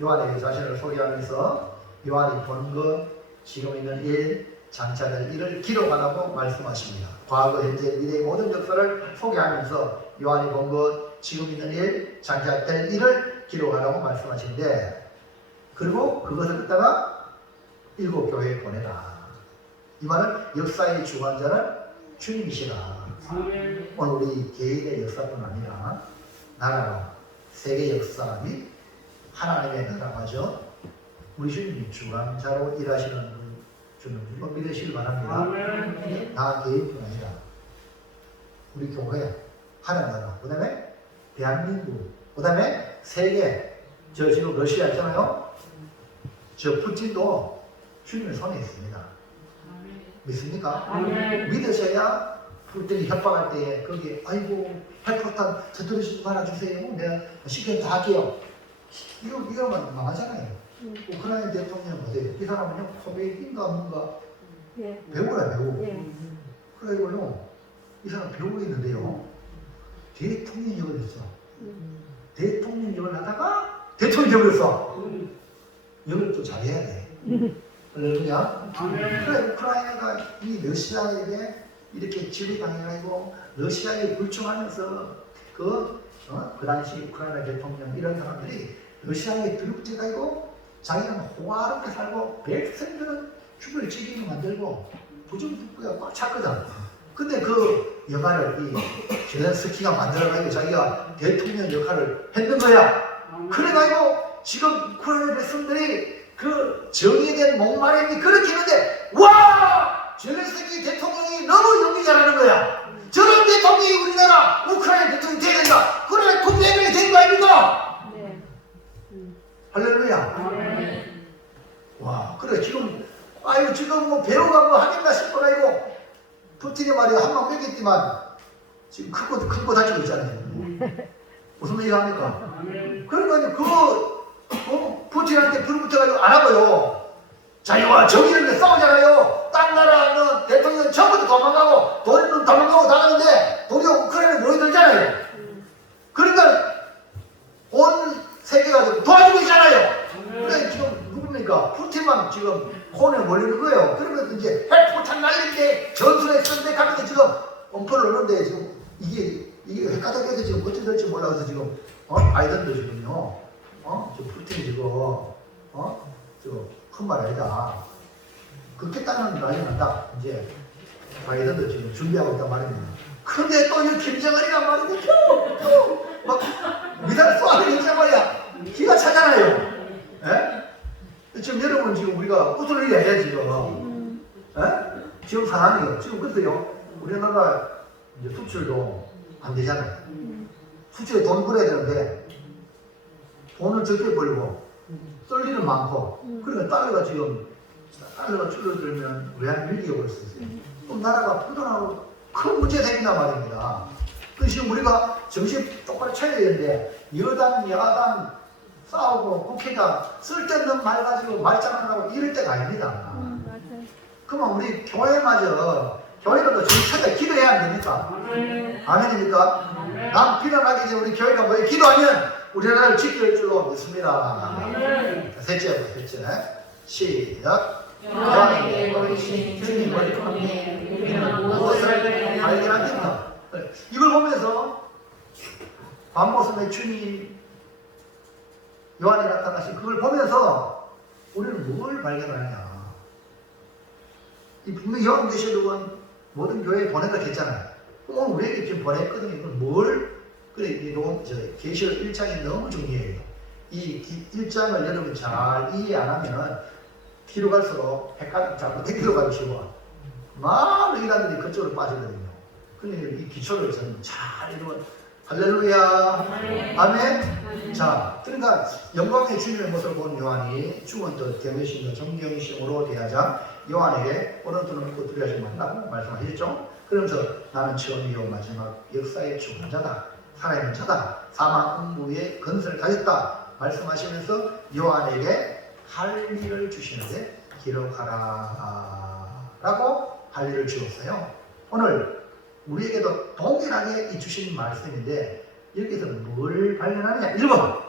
요한에게 자신을 소개하면서 요한이 본 것, 지금 있는 일, 장차될 일을 기록하라고 말씀하십니다. 과거, 현재, 미래의 모든 역사를 소개하면서 요한이 본 것, 지금 있는 일, 장차될 일을 기록하라고 말씀하시는데, 그리고 그것을 듣다가 일곱 교회에 보내라. 이 말은 역사의 주관자는 주님이시라. 오늘 우리 개인의 역사뿐 아니라 나라, 세계 역사 및 하나님의 나라마저 우리 주님이 주관자로 일하시는 주는 분 믿으시길 바랍니다. 나 개인뿐 아니라 우리 교회, 하나님 나라, 그 다음에 대한민국, 그 다음에 세계, 저 지금 러시아 있잖아요. 저 푸틴도 주님의 손에 있습니다. 믿습니까? 믿으셔야 푸틴이 협박할 때에 거기에 아이고 핵폭탄 터뜨리지 말아주세요. 내가 시켜 다 할게요. 이거만 망하잖아요. 우크라이나 대통령 어때요? 이 사람은요 소비인가 뭔가 배우라 배우. 그래가지고요 이 사람 배우고 있는데요 대통령역을 했어. 대통령역을 하다가 대통령역을 했어. 이걸 또 잘해야 돼. 할렐루야. 그래 우크라이나가 이 러시아에게 이렇게 지배당해가지고 러시아에 불충하면서 그 당시 우크라이나 대통령 이런 사람들이 러시아에 들국제가지고 자기는 호화롭게 살고 백성들은 죽을 지기로 만들고 부정부패가 꽉 찼거든. 근데 그 영화를 이 젤렌스키가 만들어가지고 자기가 대통령 역할을 했는 거야. 그래가지고 지금 우크라이나 백성들이 그 정의에 대한 목마름이 그렇게 있는데 와! 젤렌스키 대통령이 너무 연기 잘하는 거야. 저런 대통령이 우리나라 우크라이나 대통령이 돼야 된다. 그래 통일이 된 거 아닙니까? 할렐루야. 와, 그래 지금 아유 지금 뭐 배우가 뭐 하겠나 싶어가지고 푸틴이 말이야 한방 빼겠지만 지금 큰거 다치고 있잖아요. 무슨 얘기 합니까? 그러니까 그거 푸틴한테 불붙어가지고 안 하고요. 자유와 정의를 싸우잖아요. 딴 나라는 대통령 처음부터 도망가고 돈은 도망가고 나가는데 도리어 우크라이나에 모여들잖아요. 그러니까 온 세계가 지금 도와주고 있잖아요. 그래 지금 누굽니까? 푸틴만 지금 콘에 몰리는 거예요. 그러면서 이제 핵포탄 날리는데 전술에 쓰는데 가면서 지금 엄포를 넣는데 지금 이게 핵가닥에서 지금 어떻게 될지 몰라서 지금 바이든도 지금요. 저 푸틴이 지금 큰 말 아니다. 그렇게 따는 난리 난다. 이제 바이든도 지금 준비하고 있단 말입니다. 근데 또 이 김정은이란 말이고 막 미사일 쏘아내는 있단 말이야. 기가 차잖아요. 예? 지금 여러분 지금 우리가 웃을 일이 아니야 지금. 예? 지금 상황이요. 지금 그래서요. 우리나라 이제 수출도 안 되잖아요. 수출에 돈 벌어야 되는데 돈을 적게 벌고 쓸 일은 많고 그러니까 달러가 줄어들면 외환 위기가 올 수 있어요. 그럼 나라가 부도나고 큰 문제가 생긴단 말입니다. 그래서 지금 우리가 정신 똑바로 차려야 되는데 여당 야당 싸우고 국회가 쓸데없는 말 가지고 말장난하고 이럴 때가 아닙니다. 그러면 우리 교회마저 교회라도 정치하게 기도해야 안 됩니까? 아멘입니까? 남 필요하기 전에 우리 교회가 뭐에 기도하면 우리나라를 지킬 줄로 믿습니다. 셋째 시작. 여호와에게 모이신 주님을 통해 우리는 무엇을 발견하겠나? 이걸 보면서 반모섬의 주님 요한이 나타나신 그걸 보면서 우리는 뭘 발견하냐? 이 분명히 요한계시록은 모든 교회에 보낸다 했잖아요. 오늘 우리에게 지금 보냈거든요. 이걸 뭘 그래 이 계시록 1장이 너무 중요해요. 이 1장을 여러분 잘 이해 안 하면은 뒤로 갈수록 자꾸 뒤로 가기 쉬워. 많은 인간들이 그쪽으로 빠지거든요. 그러니까 이 기초를 저는 잘 이루면 할렐루야. 아멘. 자, 그러니까 영광의 주님의 모습을 본 요한이 죽은 대면신과 정경심으로 대하자 요한에게 오른손을 믿고 두려워하지 말라고 말씀하셨죠. 그러면서 나는 처음이요 마지막 역사의 주관자다. 살아있는 자다. 사망 음부의 건설을 가졌다. 말씀하시면서 요한에게 할 일을 주시는데 기록하라 라고 할 일을 주었어요. 오늘 우리에게도 동일하게 이 주신 말씀인데 여기서 뭘 발견하느냐. 1번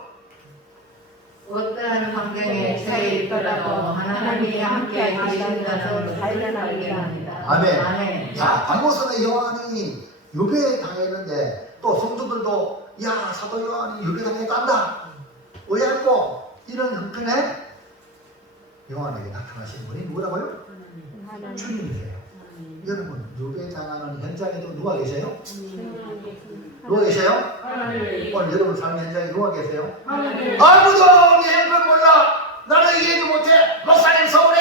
어떠한 환경에 처해 있더라도 하나님이 함께 하신 것을 발견하게 합니다. 아멘. 야, 반모섬의 요한이 유배에 당했는데 또 성도들도 야, 사도 요한이 유배 당했단다. 왜 했고 이런 형편에 요한에게 나타나신 분이 누구라고요? 주님이세요. 여러분 유배 당하는 현장에도 누가 계세요? 누가 계세요? 오늘 여러분 삶의 현장에 누가 계세요? 아무도 내 형편 몰라. 나는 이해도 못해. 목사님 서운해.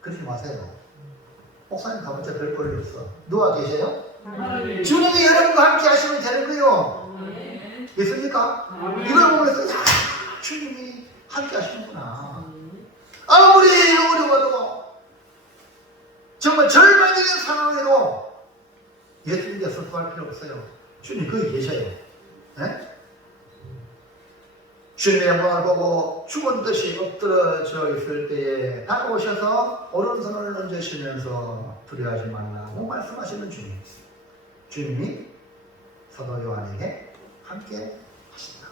그러지 마세요. 목사님 가봤자 별 볼일 없어. 누가 계세요? 주님이 여러분과 함께 하시면 되는 거예요. 있습니까? 이걸 보면서 야, 주님이 함께 하시는구나. 아무리 어려워도 정말 절망적인 상황에도 예수님께 슬퍼할 필요 없어요. 주님 거기 계셔요. 네? 주님의 영광을 보고 죽은 듯이 엎드러져 있을 때에 다가오셔서 오른손을 얹으시면서 두려워하지 말라고 말씀하시는 주님. 주님이 사도 요한에게 함께 하신다.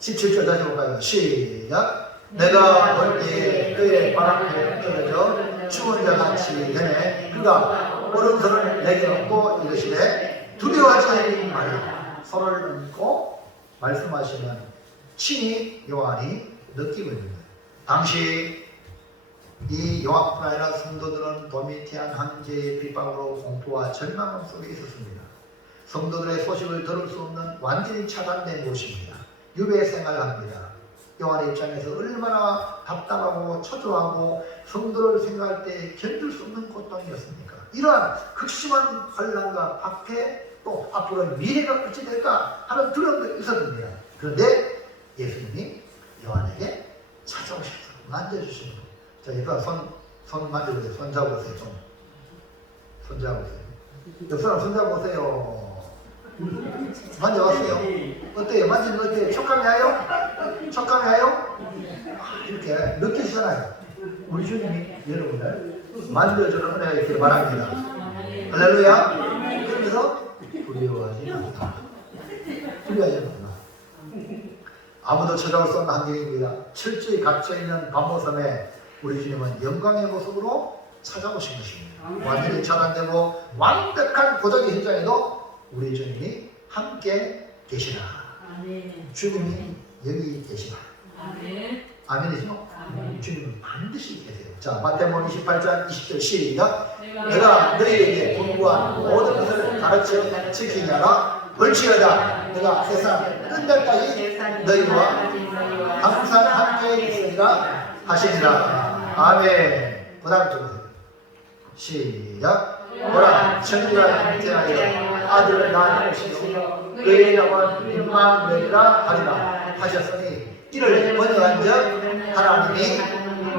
17절 다시 볼까요? 시작. 내가 볼 때에 그의 발 앞에 떨어져 죽은 자 같이 되네. 그가 오른손을 내게 얹고 이르시되 두려워하지 말라. 손을 얹고 말씀하시는 친히 요한이 느끼고 있는 거예요. 당시 이 요한뿐 아니라 성도들은 도미티안 황제의 핍박으로 공포와 절망 속에 있었습니다. 성도들의 소식을 들을 수 없는 완전히 차단된 곳입니다. 유배 생활을 합니다. 요한의 입장에서 얼마나 답답하고 초조하고 성도를 생각할 때 견딜 수 없는 고통이었습니까? 이러한 극심한 혼란과 박해 또 앞으로 미래가 어찌 될까 하는 두려움도 있었습니다. 그런데 예수님이 요한에게 찾아오셔서 만져주시는 거예요. 자, 일단 손 만져보세요. 손 잡으세요. 손 잡으세요. 옆 사람 손 잡으세요. 만져봤어요. 어때요? 만지는 거 어때요? 촉감이 와요? 촉감이 와요? 이렇게 느끼시잖아요. 우리 주님이 여러분을 만져주는 은혜가 있기를 바랍니다. 할렐루야. 그러면서 두려워하지 않다. 두려워하지 않다. 아무도 찾아올 수 없는 환경입니다. 철저히 갇혀있는 반모섬에 우리 주님은 영광의 모습으로 찾아오신 것입니다. 완전히 차단되고 완벽한 고적의 현장에도 우리 주님이 함께 계시라. 주님이 여기 계시라. 아멘이죠? 주님은 반드시 계세요. 자, 마태복음 28장 20절 시작. 내가 너희에게 분부한 모든 것을 가르쳐 지키게 하라. 벌치여다. 내가 세상 끝날까지 너희와 항상 함께 있으리라 하시니라. 아멘. 그 다음 좀 시작. 보라, 천지가 잉태하여 아들을 낳으시고 그의 이름은 임마누엘이라 하리라 하셨으니 이를 번역한즉 하나님이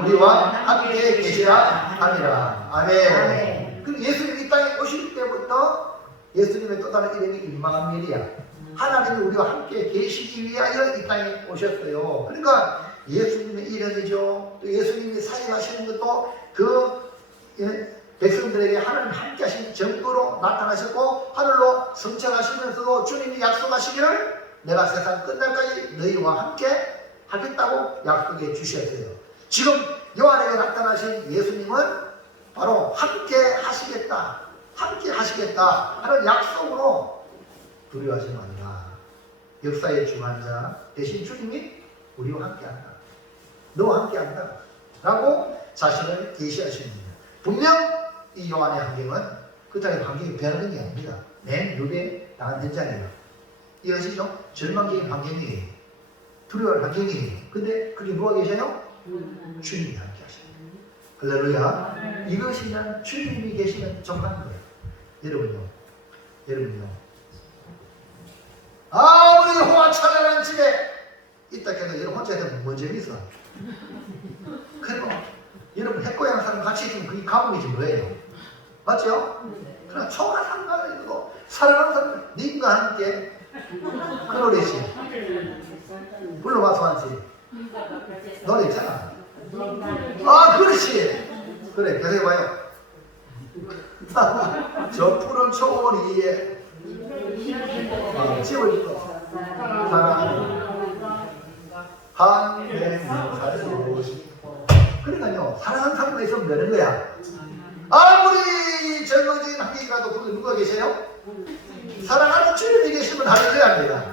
우리와 함께 계시라 함이라. 아멘. 그 예수님이 이 땅에 오실 때부터 예수님의 또 다른 이름이 임마누엘이야. 하나님이 우리와 함께 계시기 위하여 이 땅에 오셨어요. 그러니까 예수님의 이름이죠. 또 예수님이 사역하시는 것도 그 백성들에게 하나님 함께 하신 증거로 나타나셨고 하늘로 승천하시면서도 주님이 약속하시기를 내가 세상 끝날까지 너희와 함께 하겠다고 약속해 주셨어요. 지금 요한에게 나타나신 예수님은 바로 함께 하시겠다, 함께 하시겠다 하는 약속으로 두려워하지 말라. 역사의 중환자 대신 주님이 우리와 함께한다, 너와 함께한다 라고 자신을 계시하십니다. 분명 이 요한의 환경은 그때의 환경이 변하는 게 아닙니다. 맨 유배 당한 현장이에요. 이해하시죠? 절망적인 환경이에요. 두려워할 환경이에요. 근데 그게 누가 계셔요? 주님이 함께 하셔요. 할렐루야. 이것이 그냥 주님이 계시면 정확한 거예요. 여러분요. 아무리 호화찬란한 집에 있다 해도 여러분 혼자 있으면 뭔 재미있어? 그리고 여러분 핵고양 사람 같이 있으면 그게 감옥이지 뭐예요? 맞죠? 그러나 초가 상관을 두고 사랑하는 사람은 님과 함께 그 노래지. 불러봐서 한지 노래 있잖아. 아 그렇지. 그래 계속해봐요. 저 푸른 초원 위에 집을 짓고 사랑하는 한 명만 살고 싶어. 그러니까요, 사랑하는 사람과 있으면 되는 거야. 아무리 절망적인 환경이라도 거기 누가 계세요? 사랑하는 주님이 계시면 할렐루야 합니다.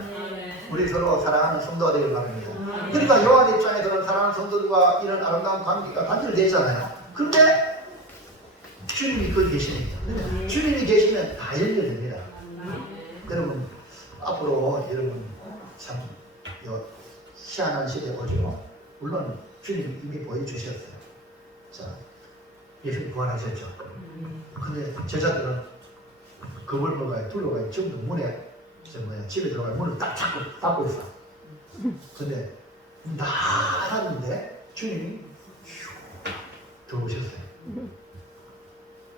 우리 서로 사랑하는 성도가 되길 바랍니다. 그러니까 요한 입장에서는 사랑하는 성도들과 이런 아름다운 관계가 단절되잖아요. 근데 주님이 거기 계십니다. 주님이 계시면 다 연결됩니다. 여러분 앞으로 여러분 참 희한한 시대 오죠. 물론 주님 이미 보여주셨어요. 자, 예수님 부활하셨죠. 근데 제자들은 겁을 먹어요, 두려워요. 전부 문에 집에 들어가요. 문을 딱 닫고 있어. 근데 문 다 닫았는데 주님이 들어오셨어요.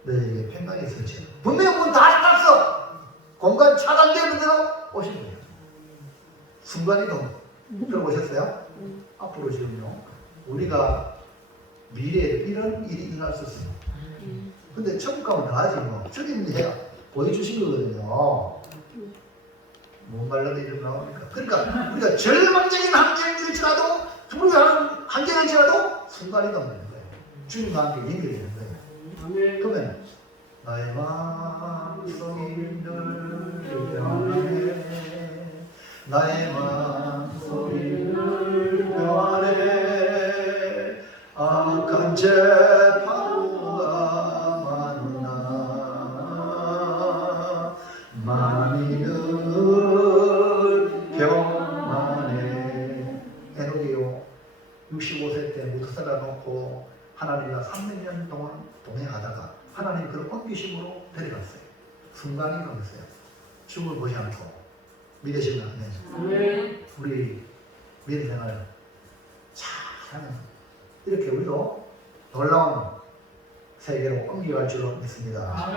너에게 평강이 있었지. 분명 문 다 닫았어. 공간 차단되는데도 오신 거예요. 순간이동 들어보셨어요? 앞으로 지금요, 우리가 미래에 이런 일이 일어날 수 있어요. 근데 천국 가면 다 하지 뭐. 주님이 보여주신 거거든요. 뭔 말로 이름 나옵니까? 그러니까 우리가 절망적인 환경일지라도, 두려워하는 환경일지라도 순간이동 되는 거예요. 주님과 함께 연결되는 거예요. 그러면 나의 마음속이 늘 변해, 나의 마음속이 늘 변해, 악한 재판과 만나 마음이 늘 평안해. 에녹이요 65세 때 모두 살아놓고 하나님과 300년 동안 동행하다가 하나님 그를 옮기심으로 데려갔어요. 순간이 넘었어요. 죽을 보지 않고 믿으시면 우리 믿음생활 잘하는 이렇게 우리도 놀라운 세계로 옮겨갈 줄로 믿습니다.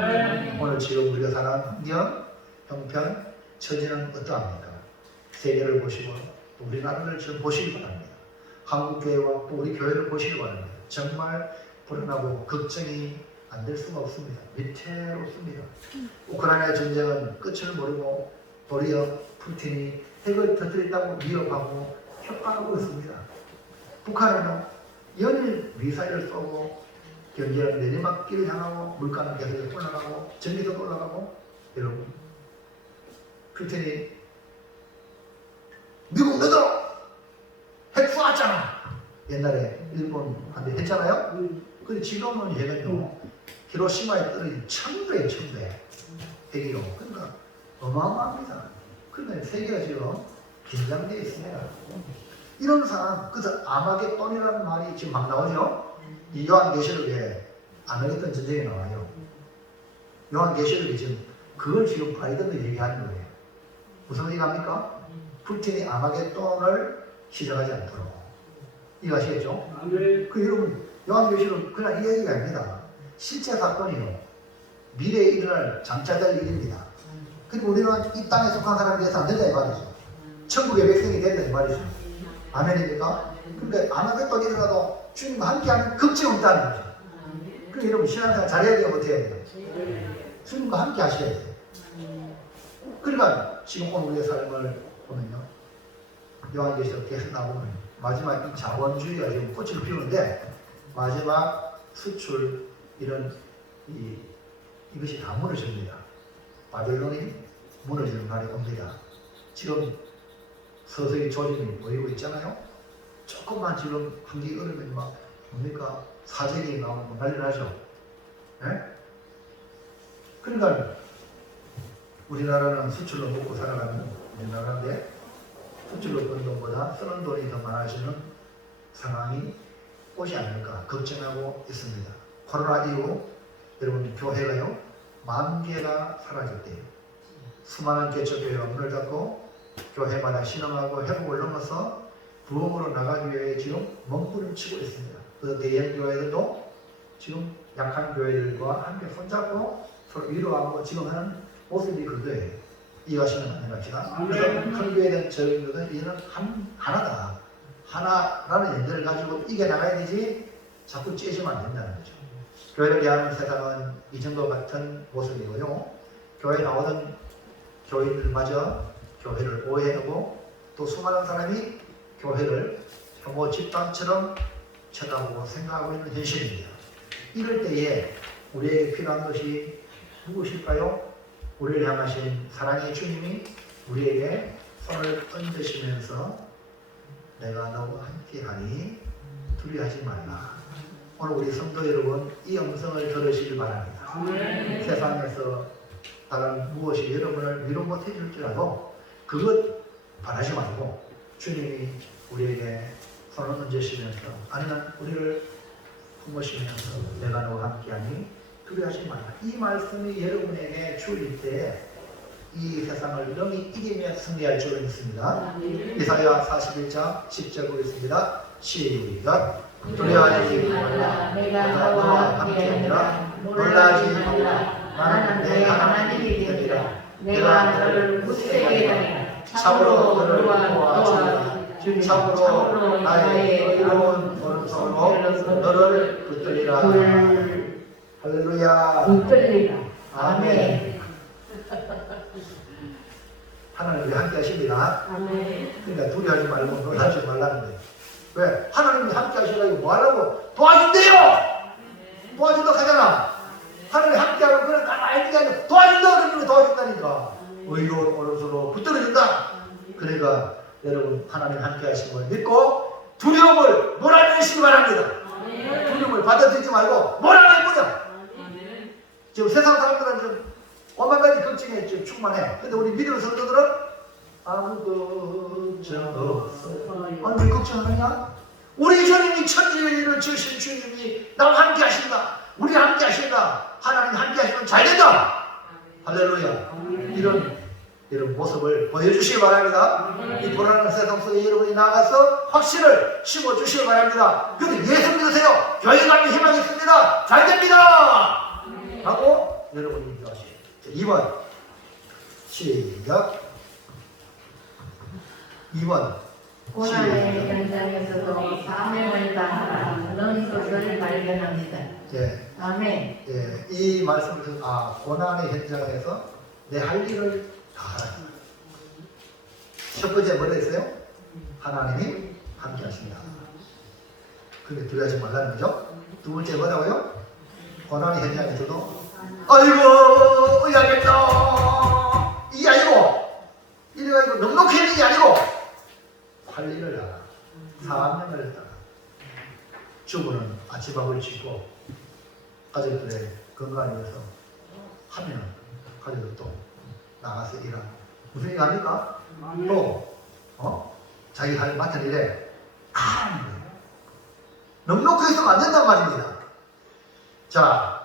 오늘 지금 우리가 사는 환경, 형편, 처지는 어떠합니까? 세계를 보시고 또 우리나라를 지금 보시기 바랍니다. 한국교회와 또 우리 교회를 보시기 바랍니다. 정말 불안하고 걱정이 안 될 수가 없습니다. 위태롭습니다. 우크라이나 전쟁은 끝을 모르고 도리어 푸틴이 핵을 터뜨린다고 위협하고 협박하고 있습니다. 북한은 연일 미사일을 쏘고 경제는 내리막길을 향하고 물가는 계속 올라가고 전기도 올라가고. 여러분 푸틴이 미국 너도 핵 쏘았잖아. 옛날에 일본한테 했잖아요. 근데 지금은 얘는요 히로시마에 떨어진 1000배예요. 1000배 핵이요. 그러니까 어마어마합니다. 그러면 세계가 지금 긴장되어 있습니다. 이런 상황, 그래서 아마겟돈이라는 말이 지금 막 나오죠. 이 요한계시록에 아마겟돈 전쟁이 나와요. 요한계시록에 지금 그걸 지금 바이든도 얘기하는 거예요. 무슨 얘기합니까? 푸틴이 아마겟돈을 시작하지 않도록. 이해하시겠죠? 그 여러분 요한계시록 그냥 이 얘기가 아닙니다. 실제 사건이요. 미래에 일어날 장차될 일입니다. 그리고 우리는 이 땅에 속한 사람이 돼서 안 된다 이 말이죠. 천국의 백성이 된다 이 말이죠. 아멘입니까? 그러니까 아마겟돈이 일어나도 주님과 함께하는 걱정 없다는 거죠. 그러니까 여러분 신앙생활 잘해야 돼요, 못해야 돼요? 주님과 함께 하셔야 돼요. 그러니까 지금 오늘 우리의 삶을 보면요, 요한계시록 계속 나오면 마지막 이 자본주의가 지금 꽃을 피우는데 마지막 수출 이런 이것이 다 무너집니다. 바벨론이 무너지는 날이 옵니다. 지금 서서히 조짐이 보이고 있잖아요. 조금만 지금 한기 얼으면 막 뭡니까 사재기 나오면 난리 나죠. 예? 그러니까 우리나라는 수출로 먹고 살아가는 나라인데 수출로 버는 돈보다 쓰는 돈이 더 많아지는 상황이 오지 않을까 걱정하고 있습니다. 코로나 이후 여러분 교회가요 10,000개가 사라졌대요. 수많은 개척교회가 문을 닫고 교회마다 신앙하고 회복을 넘어서 부흥으로 나가기 위해 지금 몸부림치고 있습니다. 그 대형 교회들도 지금 약한 교회들과 함께 손잡고 서로 위로하고 지금 하는 모습이 그거예요. 이해하시면 안 됩니다. 그래서 큰 교회든 적은 교회든 이제는 하나다. 하나라는 연대를 가지고 이겨나가야 되지 자꾸 째지면 안 된다는 거죠. 교회를 대하는 세상은 이전과 같은 모습이고요. 교회 나오던 교인들마저 교회를 오해하고 또 수많은 사람이 교회를 혐오 집단처럼 쳐다보고 생각하고 있는 현실입니다. 이럴 때에 우리에게 필요한 것이 누구실까요? 우리를 향하신 사랑의 주님이 우리에게 손을 얹으시면서 내가 너와 함께하니 두려워하지 말라. 오늘 우리 성도 여러분 이 음성을 들으시길 바랍니다. 세상에서 다른 무엇이 여러분을 위로 못해 줄지라도 그것 바라지 말고 주님이 우리에게 손을 얹으시면서 아니면 우리를 품으시면서 내가 너와 함께하니 두려워하지 말라. 이 말씀이 여러분에게 주일 때 이 세상을 능히 이기며 승리할 줄을 믿습니다. 이사야 41장 10절 보겠습니다. 시작. 두려워하지 말라. 내가 너와 함께하니라. 놀라지 말라. 나는 내 하나님이 되리라. 내가 너를 굳세게 하리라. 참으로 너를 도와주리라. 참으로 나의 의로운 오른손으로 너를 붙들리라. 할렐루야. 붙들리라. 아멘. 하나님이 함께 하십니다. 아멘. 그러니까 두려워하지 말고 놀라지 말라는 거예요. 왜? 하나님이 함께 하시라고 뭐 하려고? 도와준대요! 도와준다고 하잖아. 하나님이 함께 하고 그냥 가만히 있는 게 아니라 도와준다 그러면 도와준다니까. 의로운 오른손으로 붙들어준다. 그러니까 여러분 하나님 함께 하신 걸 믿고 두려움을 몰아내시기 바랍니다. 두려움을 받아들이지 말고 몰아내버려. 지금 세상 사람들은 좀 오만 가지 걱정에 지금 충만해. 근데 우리 믿음 성도들은 아무 걱정 없어. 아니 왜 걱정하느냐? 우리 주님이 천지를 지으신 주님이 나와 함께 하신다. 우리 함께 하신다. 하나님 함께 하시면 잘 된다. 할렐루야. 이런 모습을 보여주시기 바랍니다. 이 불안한 세상 속에 여러분이 나가서 확신을 심어주시기 바랍니다. 근데 예수 믿으세요. 교회 가면 희망이 있습니다. 잘 됩니다. 하고 여러분이 기도하시죠. 2번 시작. 2번 고난의 현장에서도 사명을 다하는 것을 발견합니다. 예. 아멘. 예, 이 말씀을 고난의 현장에서 내 할 일을 다 하라. 첫 번째 뭐라 했어요? 하나님이 함께 하신다. 근데 두려워하지 말라는 거죠. 두 번째 뭐라고요? 고난의 현장에서도 아이고 의하겠다 이게 아니고 이래가지고 넉넉히 있는 게 아니고 할 일을 하라. 사명을 따라 주부는 아침밥을 짓고 가족들의 건강을 위해서 하면 가족들 또 나가서 일하고 무슨 일 합니까? 또 자기 할 맡은 일에 다 하는 거예요. 넉넉히 있으면 안 된단 말입니다. 자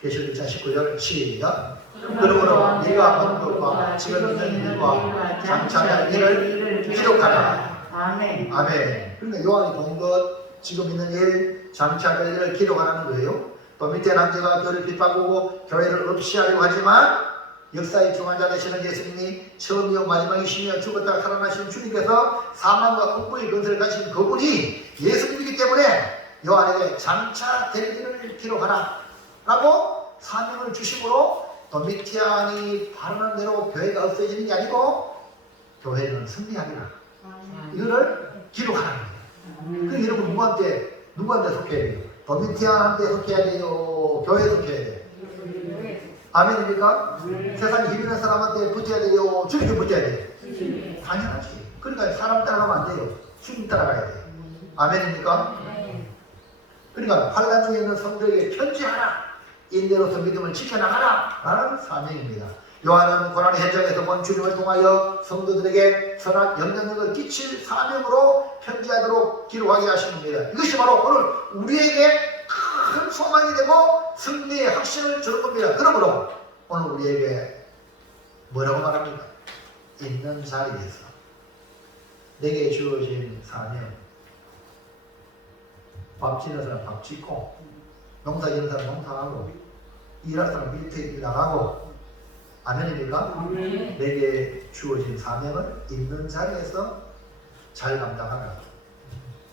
계시록 1장 19절 시작. 그러므로 네가 본 것과 지금 있는 일과 장차할 일을 기록하라. 아멘. 아멘. 그러니까 요한이 본 것, 지금 있는 일, 장차할 일을 기록하라는 거예요. 또 밑에 남자가 교회를 핍박하고 교회를 없이 하려고 하지만 역사의 중환자 되시는 예수님이 처음이요 마지막이시며 죽었다가 살아나신 주님께서 사망과 억부의 근세를 가진 그분이 예수님이기 때문에 요한에게 장차 될 일을 기록하라 라고 사명을 주심으로 또 미티안이 바라는 대로 교회가 없어지는 게 아니고 교회는 승리하리라. 이거를 기록하라는 거예요. 그럼 여러분 누구한테 속해야 돼요? 도미티안한테 속해야 돼요? 교회에 속해야 돼요? 아멘입니까? 세상에 힘 있는 사람한테 붙어야 돼요? 주님께 붙어야 돼요? 당연하지. 그러니까 사람 따라가면 안 돼요. 주님 따라가야 돼요. 아멘입니까? 그러니까 환난 중에 있는 성도에게 편지하라. 인내로서 믿음을 지켜나가라. 라는 사명입니다. 요한은 고난의 현장에서 본 주님을 통하여 성도들에게 선한 영향력을 끼칠 사명으로 편지하도록 기록하게 하신 겁니다. 이것이 바로 오늘 우리에게 큰 소망이 되고 승리의 확신을 주는 겁니다. 그러므로 오늘 우리에게 뭐라고 말합니까? 있는 자리에서 내게 주어진 사명, 밥 짓는 사람 밥 짓고, 농사 짓는 사람 농사하고, 일할 사람 밑에 일하고, 아멘입니까? 아멘. 내게 주어진 사명을 있는 자리에서 잘 감당하라.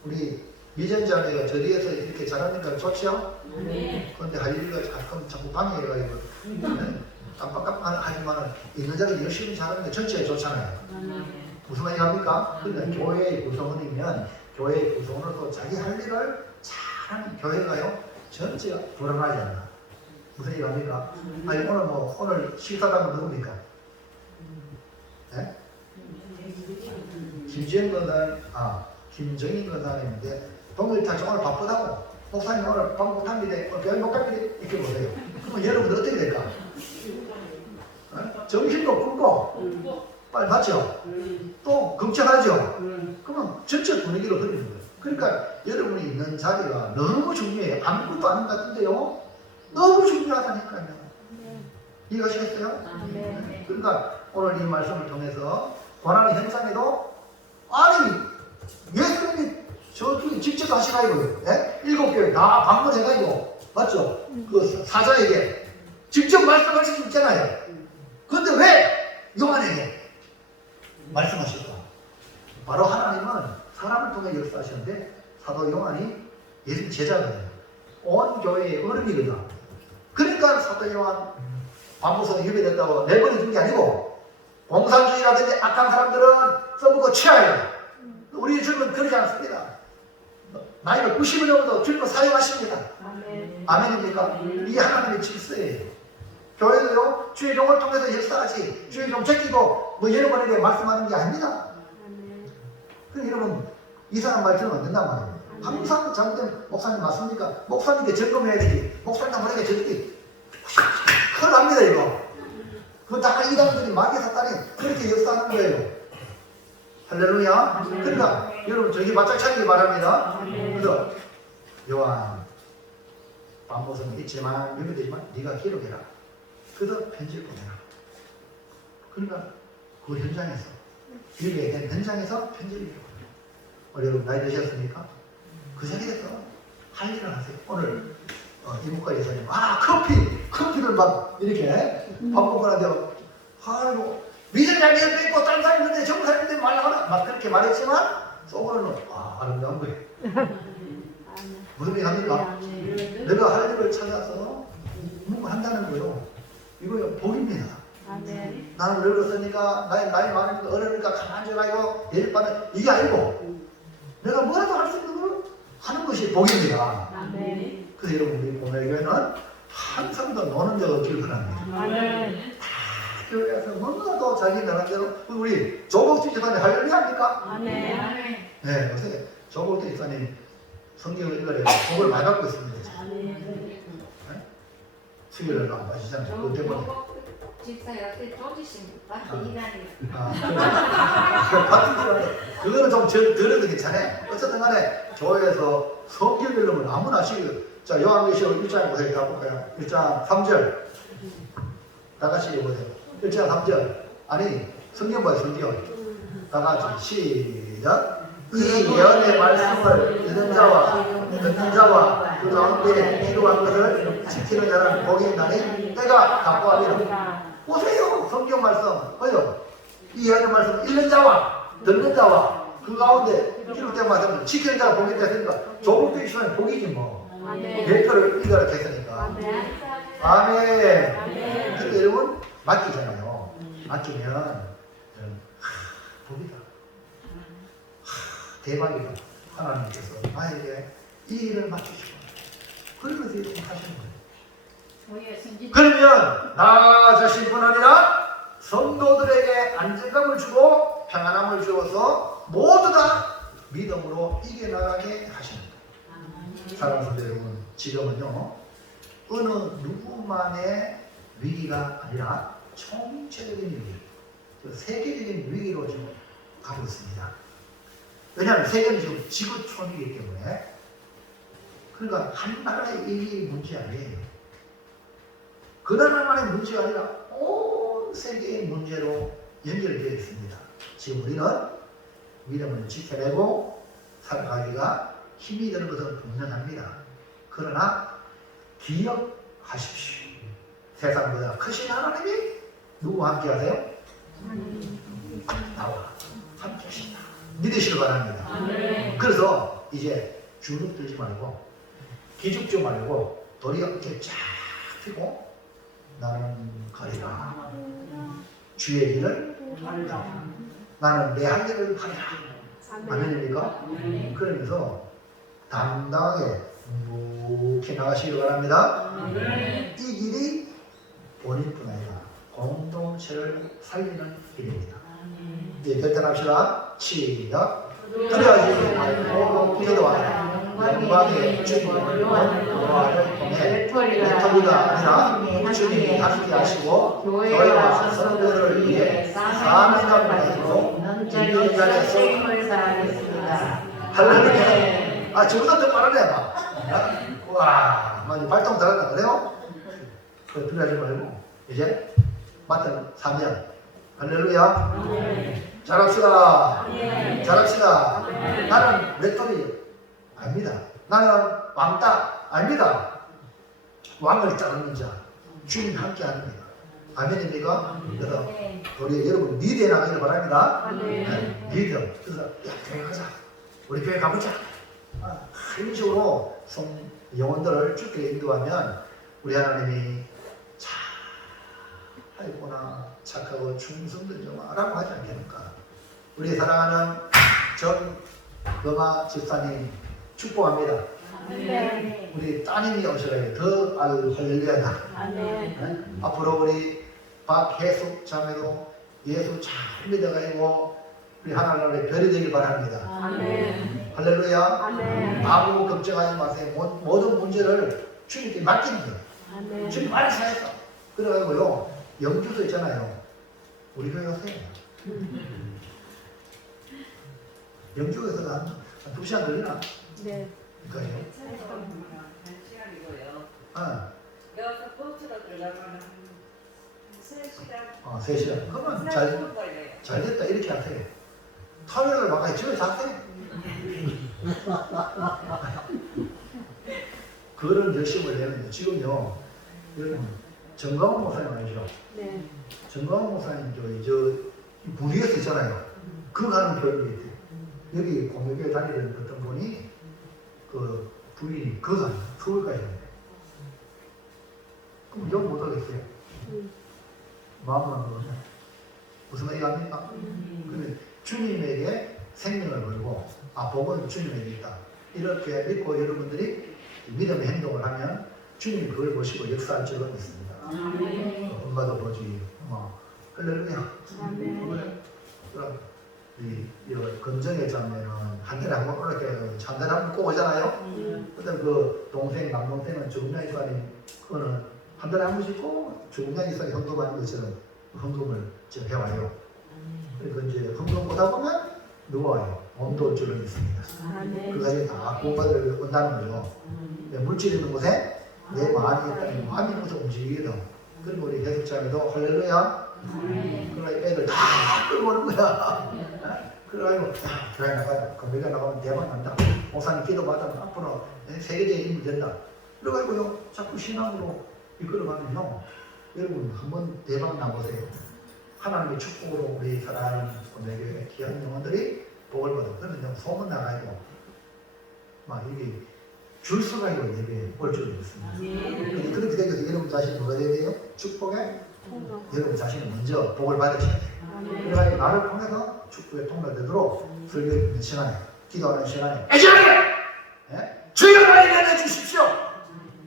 우리 미전자매가 저 뒤에서 이렇게 잘하니까 좋죠? 그런데 할 일이 자꾸 방해해가지고 깜빡깜빡하지만 있는 자리에 열심히 잘하는 게 전체에 좋잖아요. 무슨 말인지 압니까? 그러니까 교회의 구성원이면 교회의 구성원으로서 자기 할 일을 잘하는 교회가요 전체가 불안하지 않나. 무슨 얘기 합니까? 아니 오늘 식사당은 누굽니까? 네? 김지현 권사님, 김정인 권사님인데 동일타지 오늘 바쁘다고 목사님 오늘 밥 못합니다. 교회 못 갑니다. 이렇게 보세요. 그럼 여러분들 어떻게 될까? 정신도 끊고 빨리 맞죠? 또 걱정하죠? 그러면 전체 분위기로 흐르는 거예요. 그러니까 여러분이 있는 자리가 너무 중요해요. 아무것도 아닌 것 같은데요? 너무 중요하다니까요. 이해가시겠어요? 그러니까 오늘 이 말씀을 통해서 고난의 현상에도 아니 예수님이 저쪽에 직접 하시라 이거예요. 네? 7교회 다 방문해가지고 맞죠? 그 사자에게 직접 말씀하실 수 있잖아요. 그런데 왜 요한에게 말씀하실까? 바로 하나님은 사람을 통해 역사하셨는데 사도 요한이 예수님 제자거든요. 온 교회의 어른이거든. 그러니까 사도 요한 반복성이 유배됐다고 내버려둔 게 아니고 공산주의라든지 악한 사람들은 써먹고 취하요. 우리 주님은 그러지 않습니다. 나이가 90을 넘어도 주님은 사용하십니다. 아멘입니까? 이게 하나님의 질서예요. 교회도요, 주의 종을 통해서 역사하지, 주의 종 제끼고, 여러분에게 말씀하는 게 아닙니다. 그럼 여러분, 이상한 말 들으면 안 된단 말이에요. 항상 잘못된 목사님 맞습니까? 목사님께 점검해야 되지. 목사님 한번에게 저렇게 큰일 납니다, 이거. 그거 다 이단들이 마귀 사탄이 그렇게 역사하는 거예요. 할렐루야. 그러니까 여러분 저기 바짝 차리기 바랍니다. 그래서 요한 반복성은 있지만 유배되지만 네가 기록해라. 그래서 편지를 보내라. 그러니까 그 현장에서 유배된 현장에서 편지를 보내라. 여러분 나이 드셨습니까? 그 자리에서 할 일을 하세요. 오늘 이목과 예사님 커피를 막 이렇게 밥 먹고 나는데 아이고 미전자매 옆에 있고 다른 사람이 있는데 정부 사람인데 말하라 막 그렇게 말했지만 속으로는 아름다운 거예요. 무슨 얘기 합니까? 내가 할 일을 찾아서 뭔가 한다는 거요. 이거 복입니다. 나는 늙었으니까 나이 많으니까 어려니까 가만히 앉아가지고 내일 밤에 이게 아니고 내가 뭐라도 할 수 있는 걸 하는 것이 복입니다. 그래서 여러분 우리 보내교회는 항상 더 노는 데가 길거랍니다. 교회에서 뭔가도 자기 나름대로 우리 조복주 집사님 할렐루야 합니까? 네, 요새 조복주 집사님 성경을 읽으려고 복을 많이 받고 있습니다. 네? 수요일을 안 봐주잖아요. 그것 때문에. 집사 옆에 쪼지십니까? 이란이. 같은 집안에 그거는 좀 들어도 괜찮아요. 어쨌든 간에 교회에서 성경 읽으면 아무나 하시고요. 자, 요한계시록 1장에 보세요. 다 볼까요? 1장 3절. 다 같이 읽어보세요. 1장 3절. 아니, 성경 봐요, 성경. 다 같이 시작. 이 예언의 말씀을 읽는 자와 듣는 자와 그 가운데 필요한 것을 지키는 자는 복이 있나니 때가 가까워하리라. 보세요, 성경 말씀. 보세요. 이 예언의 말씀을 읽는 자와 듣는 자와 그 가운데 기록된 말씀을 지키는 자가 복이 있다 했으니까 조국도 있으면 복이지 뭐. 대표를 읽어라 했으니까. 아멘. 그러니까 여러분 맡기잖아요. 맡기면 복이다. 대박이다. 하나님께서 나에게 이 일을 맡기시고 그러면서 이렇게 하시는 거예요. 저희의 승진 그러면 나 자신뿐 아니라 성도들에게 안정감을 주고 평안함을 주어서 모두 다 믿음으로 이겨나가게 하시는 거예요. 사랑하는 성도 여러분, 지금은요 어느 누구만의 위기가 아니라 총체적인 위기, 세계적인 위기로 지금 가고 있습니다. 왜냐하면 세계는 지금 지구촌이기 때문에. 그러니까 한 나라의 이 문제 아니에요. 그 나라만의 문제가 아니라 온 세계의 문제로 연결되어 있습니다. 지금 우리는 믿음을 지켜내고 살아가기가 힘이 되는 것은 분명합니다. 그러나 기억하십시오. 세상보다 크신 하나님이 누구와 함께 하세요? 나와 함께 하신다. 믿으시기 바랍니다. 그래서 이제 주눅 들지 말고 기죽지 말고 도리어 이렇게 쫙 펴고 나는 가리라. 주의 일을 하리라. 나는 내 할 일을 하리라. 아멘입니까? 그러면서 당당하게 묵묵히 나가시기 바랍니다. 이 길이 본인뿐 아니라 공동체를 살리는 길입니다. 이제 결단합시다. 시작. 두려워하지 말고 기도하라. 영광의 주님을 노아를 통해 외톨이가 아니라 주님이 함께 하시고 교회와 성도를 위해 사명을 가지고 있는 자리에 쓰임을 다하겠습니다. 할렐루야. 아, 저보다 더 빠르네, 막. 와, 막 발동 잘한다 그래요? 그래, 두려워하지 말고 이제 맡은 사명. 할렐루야. 잘합시다. 잘합시다. 나는 외톨이 아닙니다. 나는 왕따 아닙니다. 왕을 따르는 자, 주님 함께 합니다. 아멘입니까? 그래서 우리 여러분 리드해 나가기를 바랍니다. 리드. 그래서 야, 교회 가자. 우리 교회 가보자. 이런 식으로 영혼들을 주께 인도하면 우리 하나님이 참 아이구나 착하고 충성된 영화라고 하지 않겠는가. 우리 사랑하는 정금아 집사님 축복합니다. 우리 따님이 오셔야 더 할렐루야다. 앞으로 우리 박혜숙 자매도 예수 잘 믿어가지고 우리 하나님의 별이 되길 바랍니다. 할렐루야. 아무 걱정하지 마세요. 모든 문제를 주님께 맡기는 거예요. 주님 알아서 하겠다. 그래가지고요 영주도 있잖아요. 우리 교회 가세요. 영주에서 한 2시간 걸리나? 네. 그러니까요. 한 시간이고요. 여기서 버스로 들어가면 3시간. 3시간. 그러면 잘 됐다 이렇게 하세요. 터널을 막아야 집에 자세요. 그런 결심을 내는 지금요. 여러분 정강훈 목사님 알죠? 네. 정강훈 목사님 저 부리에서 있잖아요. 그 가는 교육이 있대요. 여기 공교회 다니는 어떤 분이 그 부인이 그 가는 서울까지 가는데 그럼 영 못하겠어요. 마음은 그러네. 무슨 말이 합니까? 그러면 주님에게 생명을 걸고 복은 주님에게 있다. 이렇게 믿고 여러분들이 믿음의 행동을 하면 주님이 그걸 보시고 역사할 줄은 있습니다. 엄마도 보지. 할렐루야. 이 검정의 자매는 한 달에 한 번 이렇게 한 달에 한 번 꼭 오잖아요. 그다음 그 동생 남동생은 정량 이사님 그거는 한 달에 한 번씩 꼭 정량 이사 헌금하는 것처럼 헌금을 지금 해와요. 그리고 이제 헌금 보다 보면 누워요. 몸도 올 줄은 있습니다. 그까지 다 구원받을 온다는 거죠. 물질 있는 곳에 내 마음이 있다는 마음이 곳에 움직이거든. 그리고 우리 계속자매도 할렐루야. 그러니까 애들 다 끌고 오는 거야. 그래가지고 교회 나가요. 교회가 나가면 대박 난다. 목사님 기도받으면 앞으로 세계적인 인물이 된다. 그래가지고요 자꾸 신앙으로 이끌어가면요 여러분 한번 대박 나보세요. 하나님의 축복으로 우리 사랑하는 내게 귀한 영혼들이 복을 받아. 그러면 소문 나가지고 막 이게 줄 서가 있고 예배 올 줄도 있습니다. 그렇게 되면서 여러분 자신이 뭐가 돼야 돼요? 축복에 여러분 자신이 먼저 복을 받으셔야 돼요. 그래가지고 나를 통해서 축복의 통로되도록 설교 있는 시간에 기도하는 시간에 애절하게 주여 나에게 내주십시오.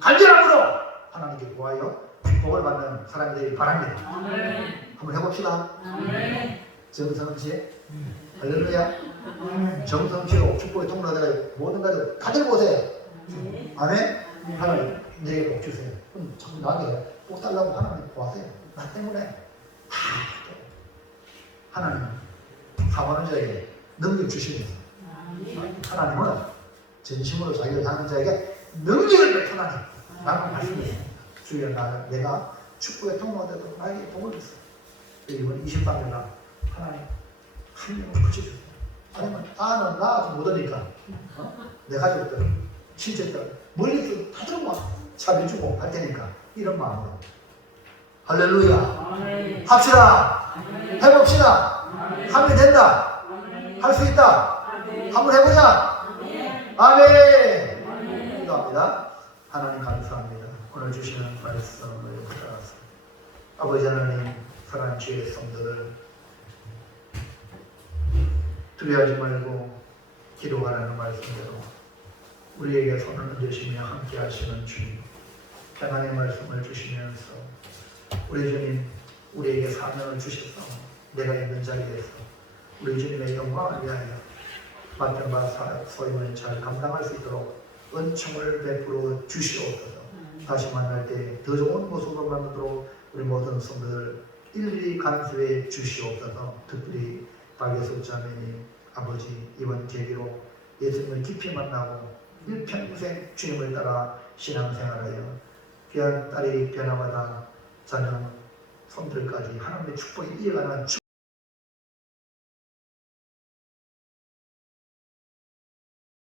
간절함으로 하나님께 구하여 축복을 받는 사람이 되길 바랍니다. 한번 해봅시다. 정성씨, 할렐루야. 정성씨로 축복의 통로가 되어 모든 가족 다들 보세요. 아멘. 하나님 내게 복 주세요. 그럼 자꾸 나게 복 달라고 하나님 구하세요. 나 때문에 다 하나님 사모하는 자에게 능력 주시면서 하나님은 진심으로 자기를 향하는 자에게 능력을 베푸나니 라고 말씀했어요. 주여 내가 축복의 통로가 되도록 나에게 복을 주세요. 이번 20방에가 하나님 한 명을 붙여주세요. 아니면 나는 나아서 못하니까 내 가족들, 친척들 멀리서 다들 막 차려주고 할 테니까 이런 마음으로 할렐루야. 합시다. 해봅시다. 하면 된다. 할 수 있다. 한번 해보자. 아멘. 기도합니다. 하나님 감사합니다. 오늘 주시는 말씀을 따라서 아버지 하나님 사랑하는 주의 성도들 두려워하지 말고 기도하라는 말씀대로 우리에게 손을 얹으시며 함께 하시는 주님 평안의 말씀을 주시면서 우리 주님 우리에게 사명을 주셔서 내가 있는 자리에서 우리 주님의 영광을 위하여 맡은 바 소임을 잘 감당할 수 있도록 은총을 베풀어 주시옵소서. 다시 만날 때 더 좋은 모습으로 만나도록 우리 모든 성도들 일일이 간수해 주시옵소서. 특별히 박예수 자매님 아버지 이번 계기로 예수님을 깊이 만나고 일평생 주님을 따라 신앙생활하여 귀한 딸이 변화마다 자녀 손들까지 하나님의 축복이 이어가는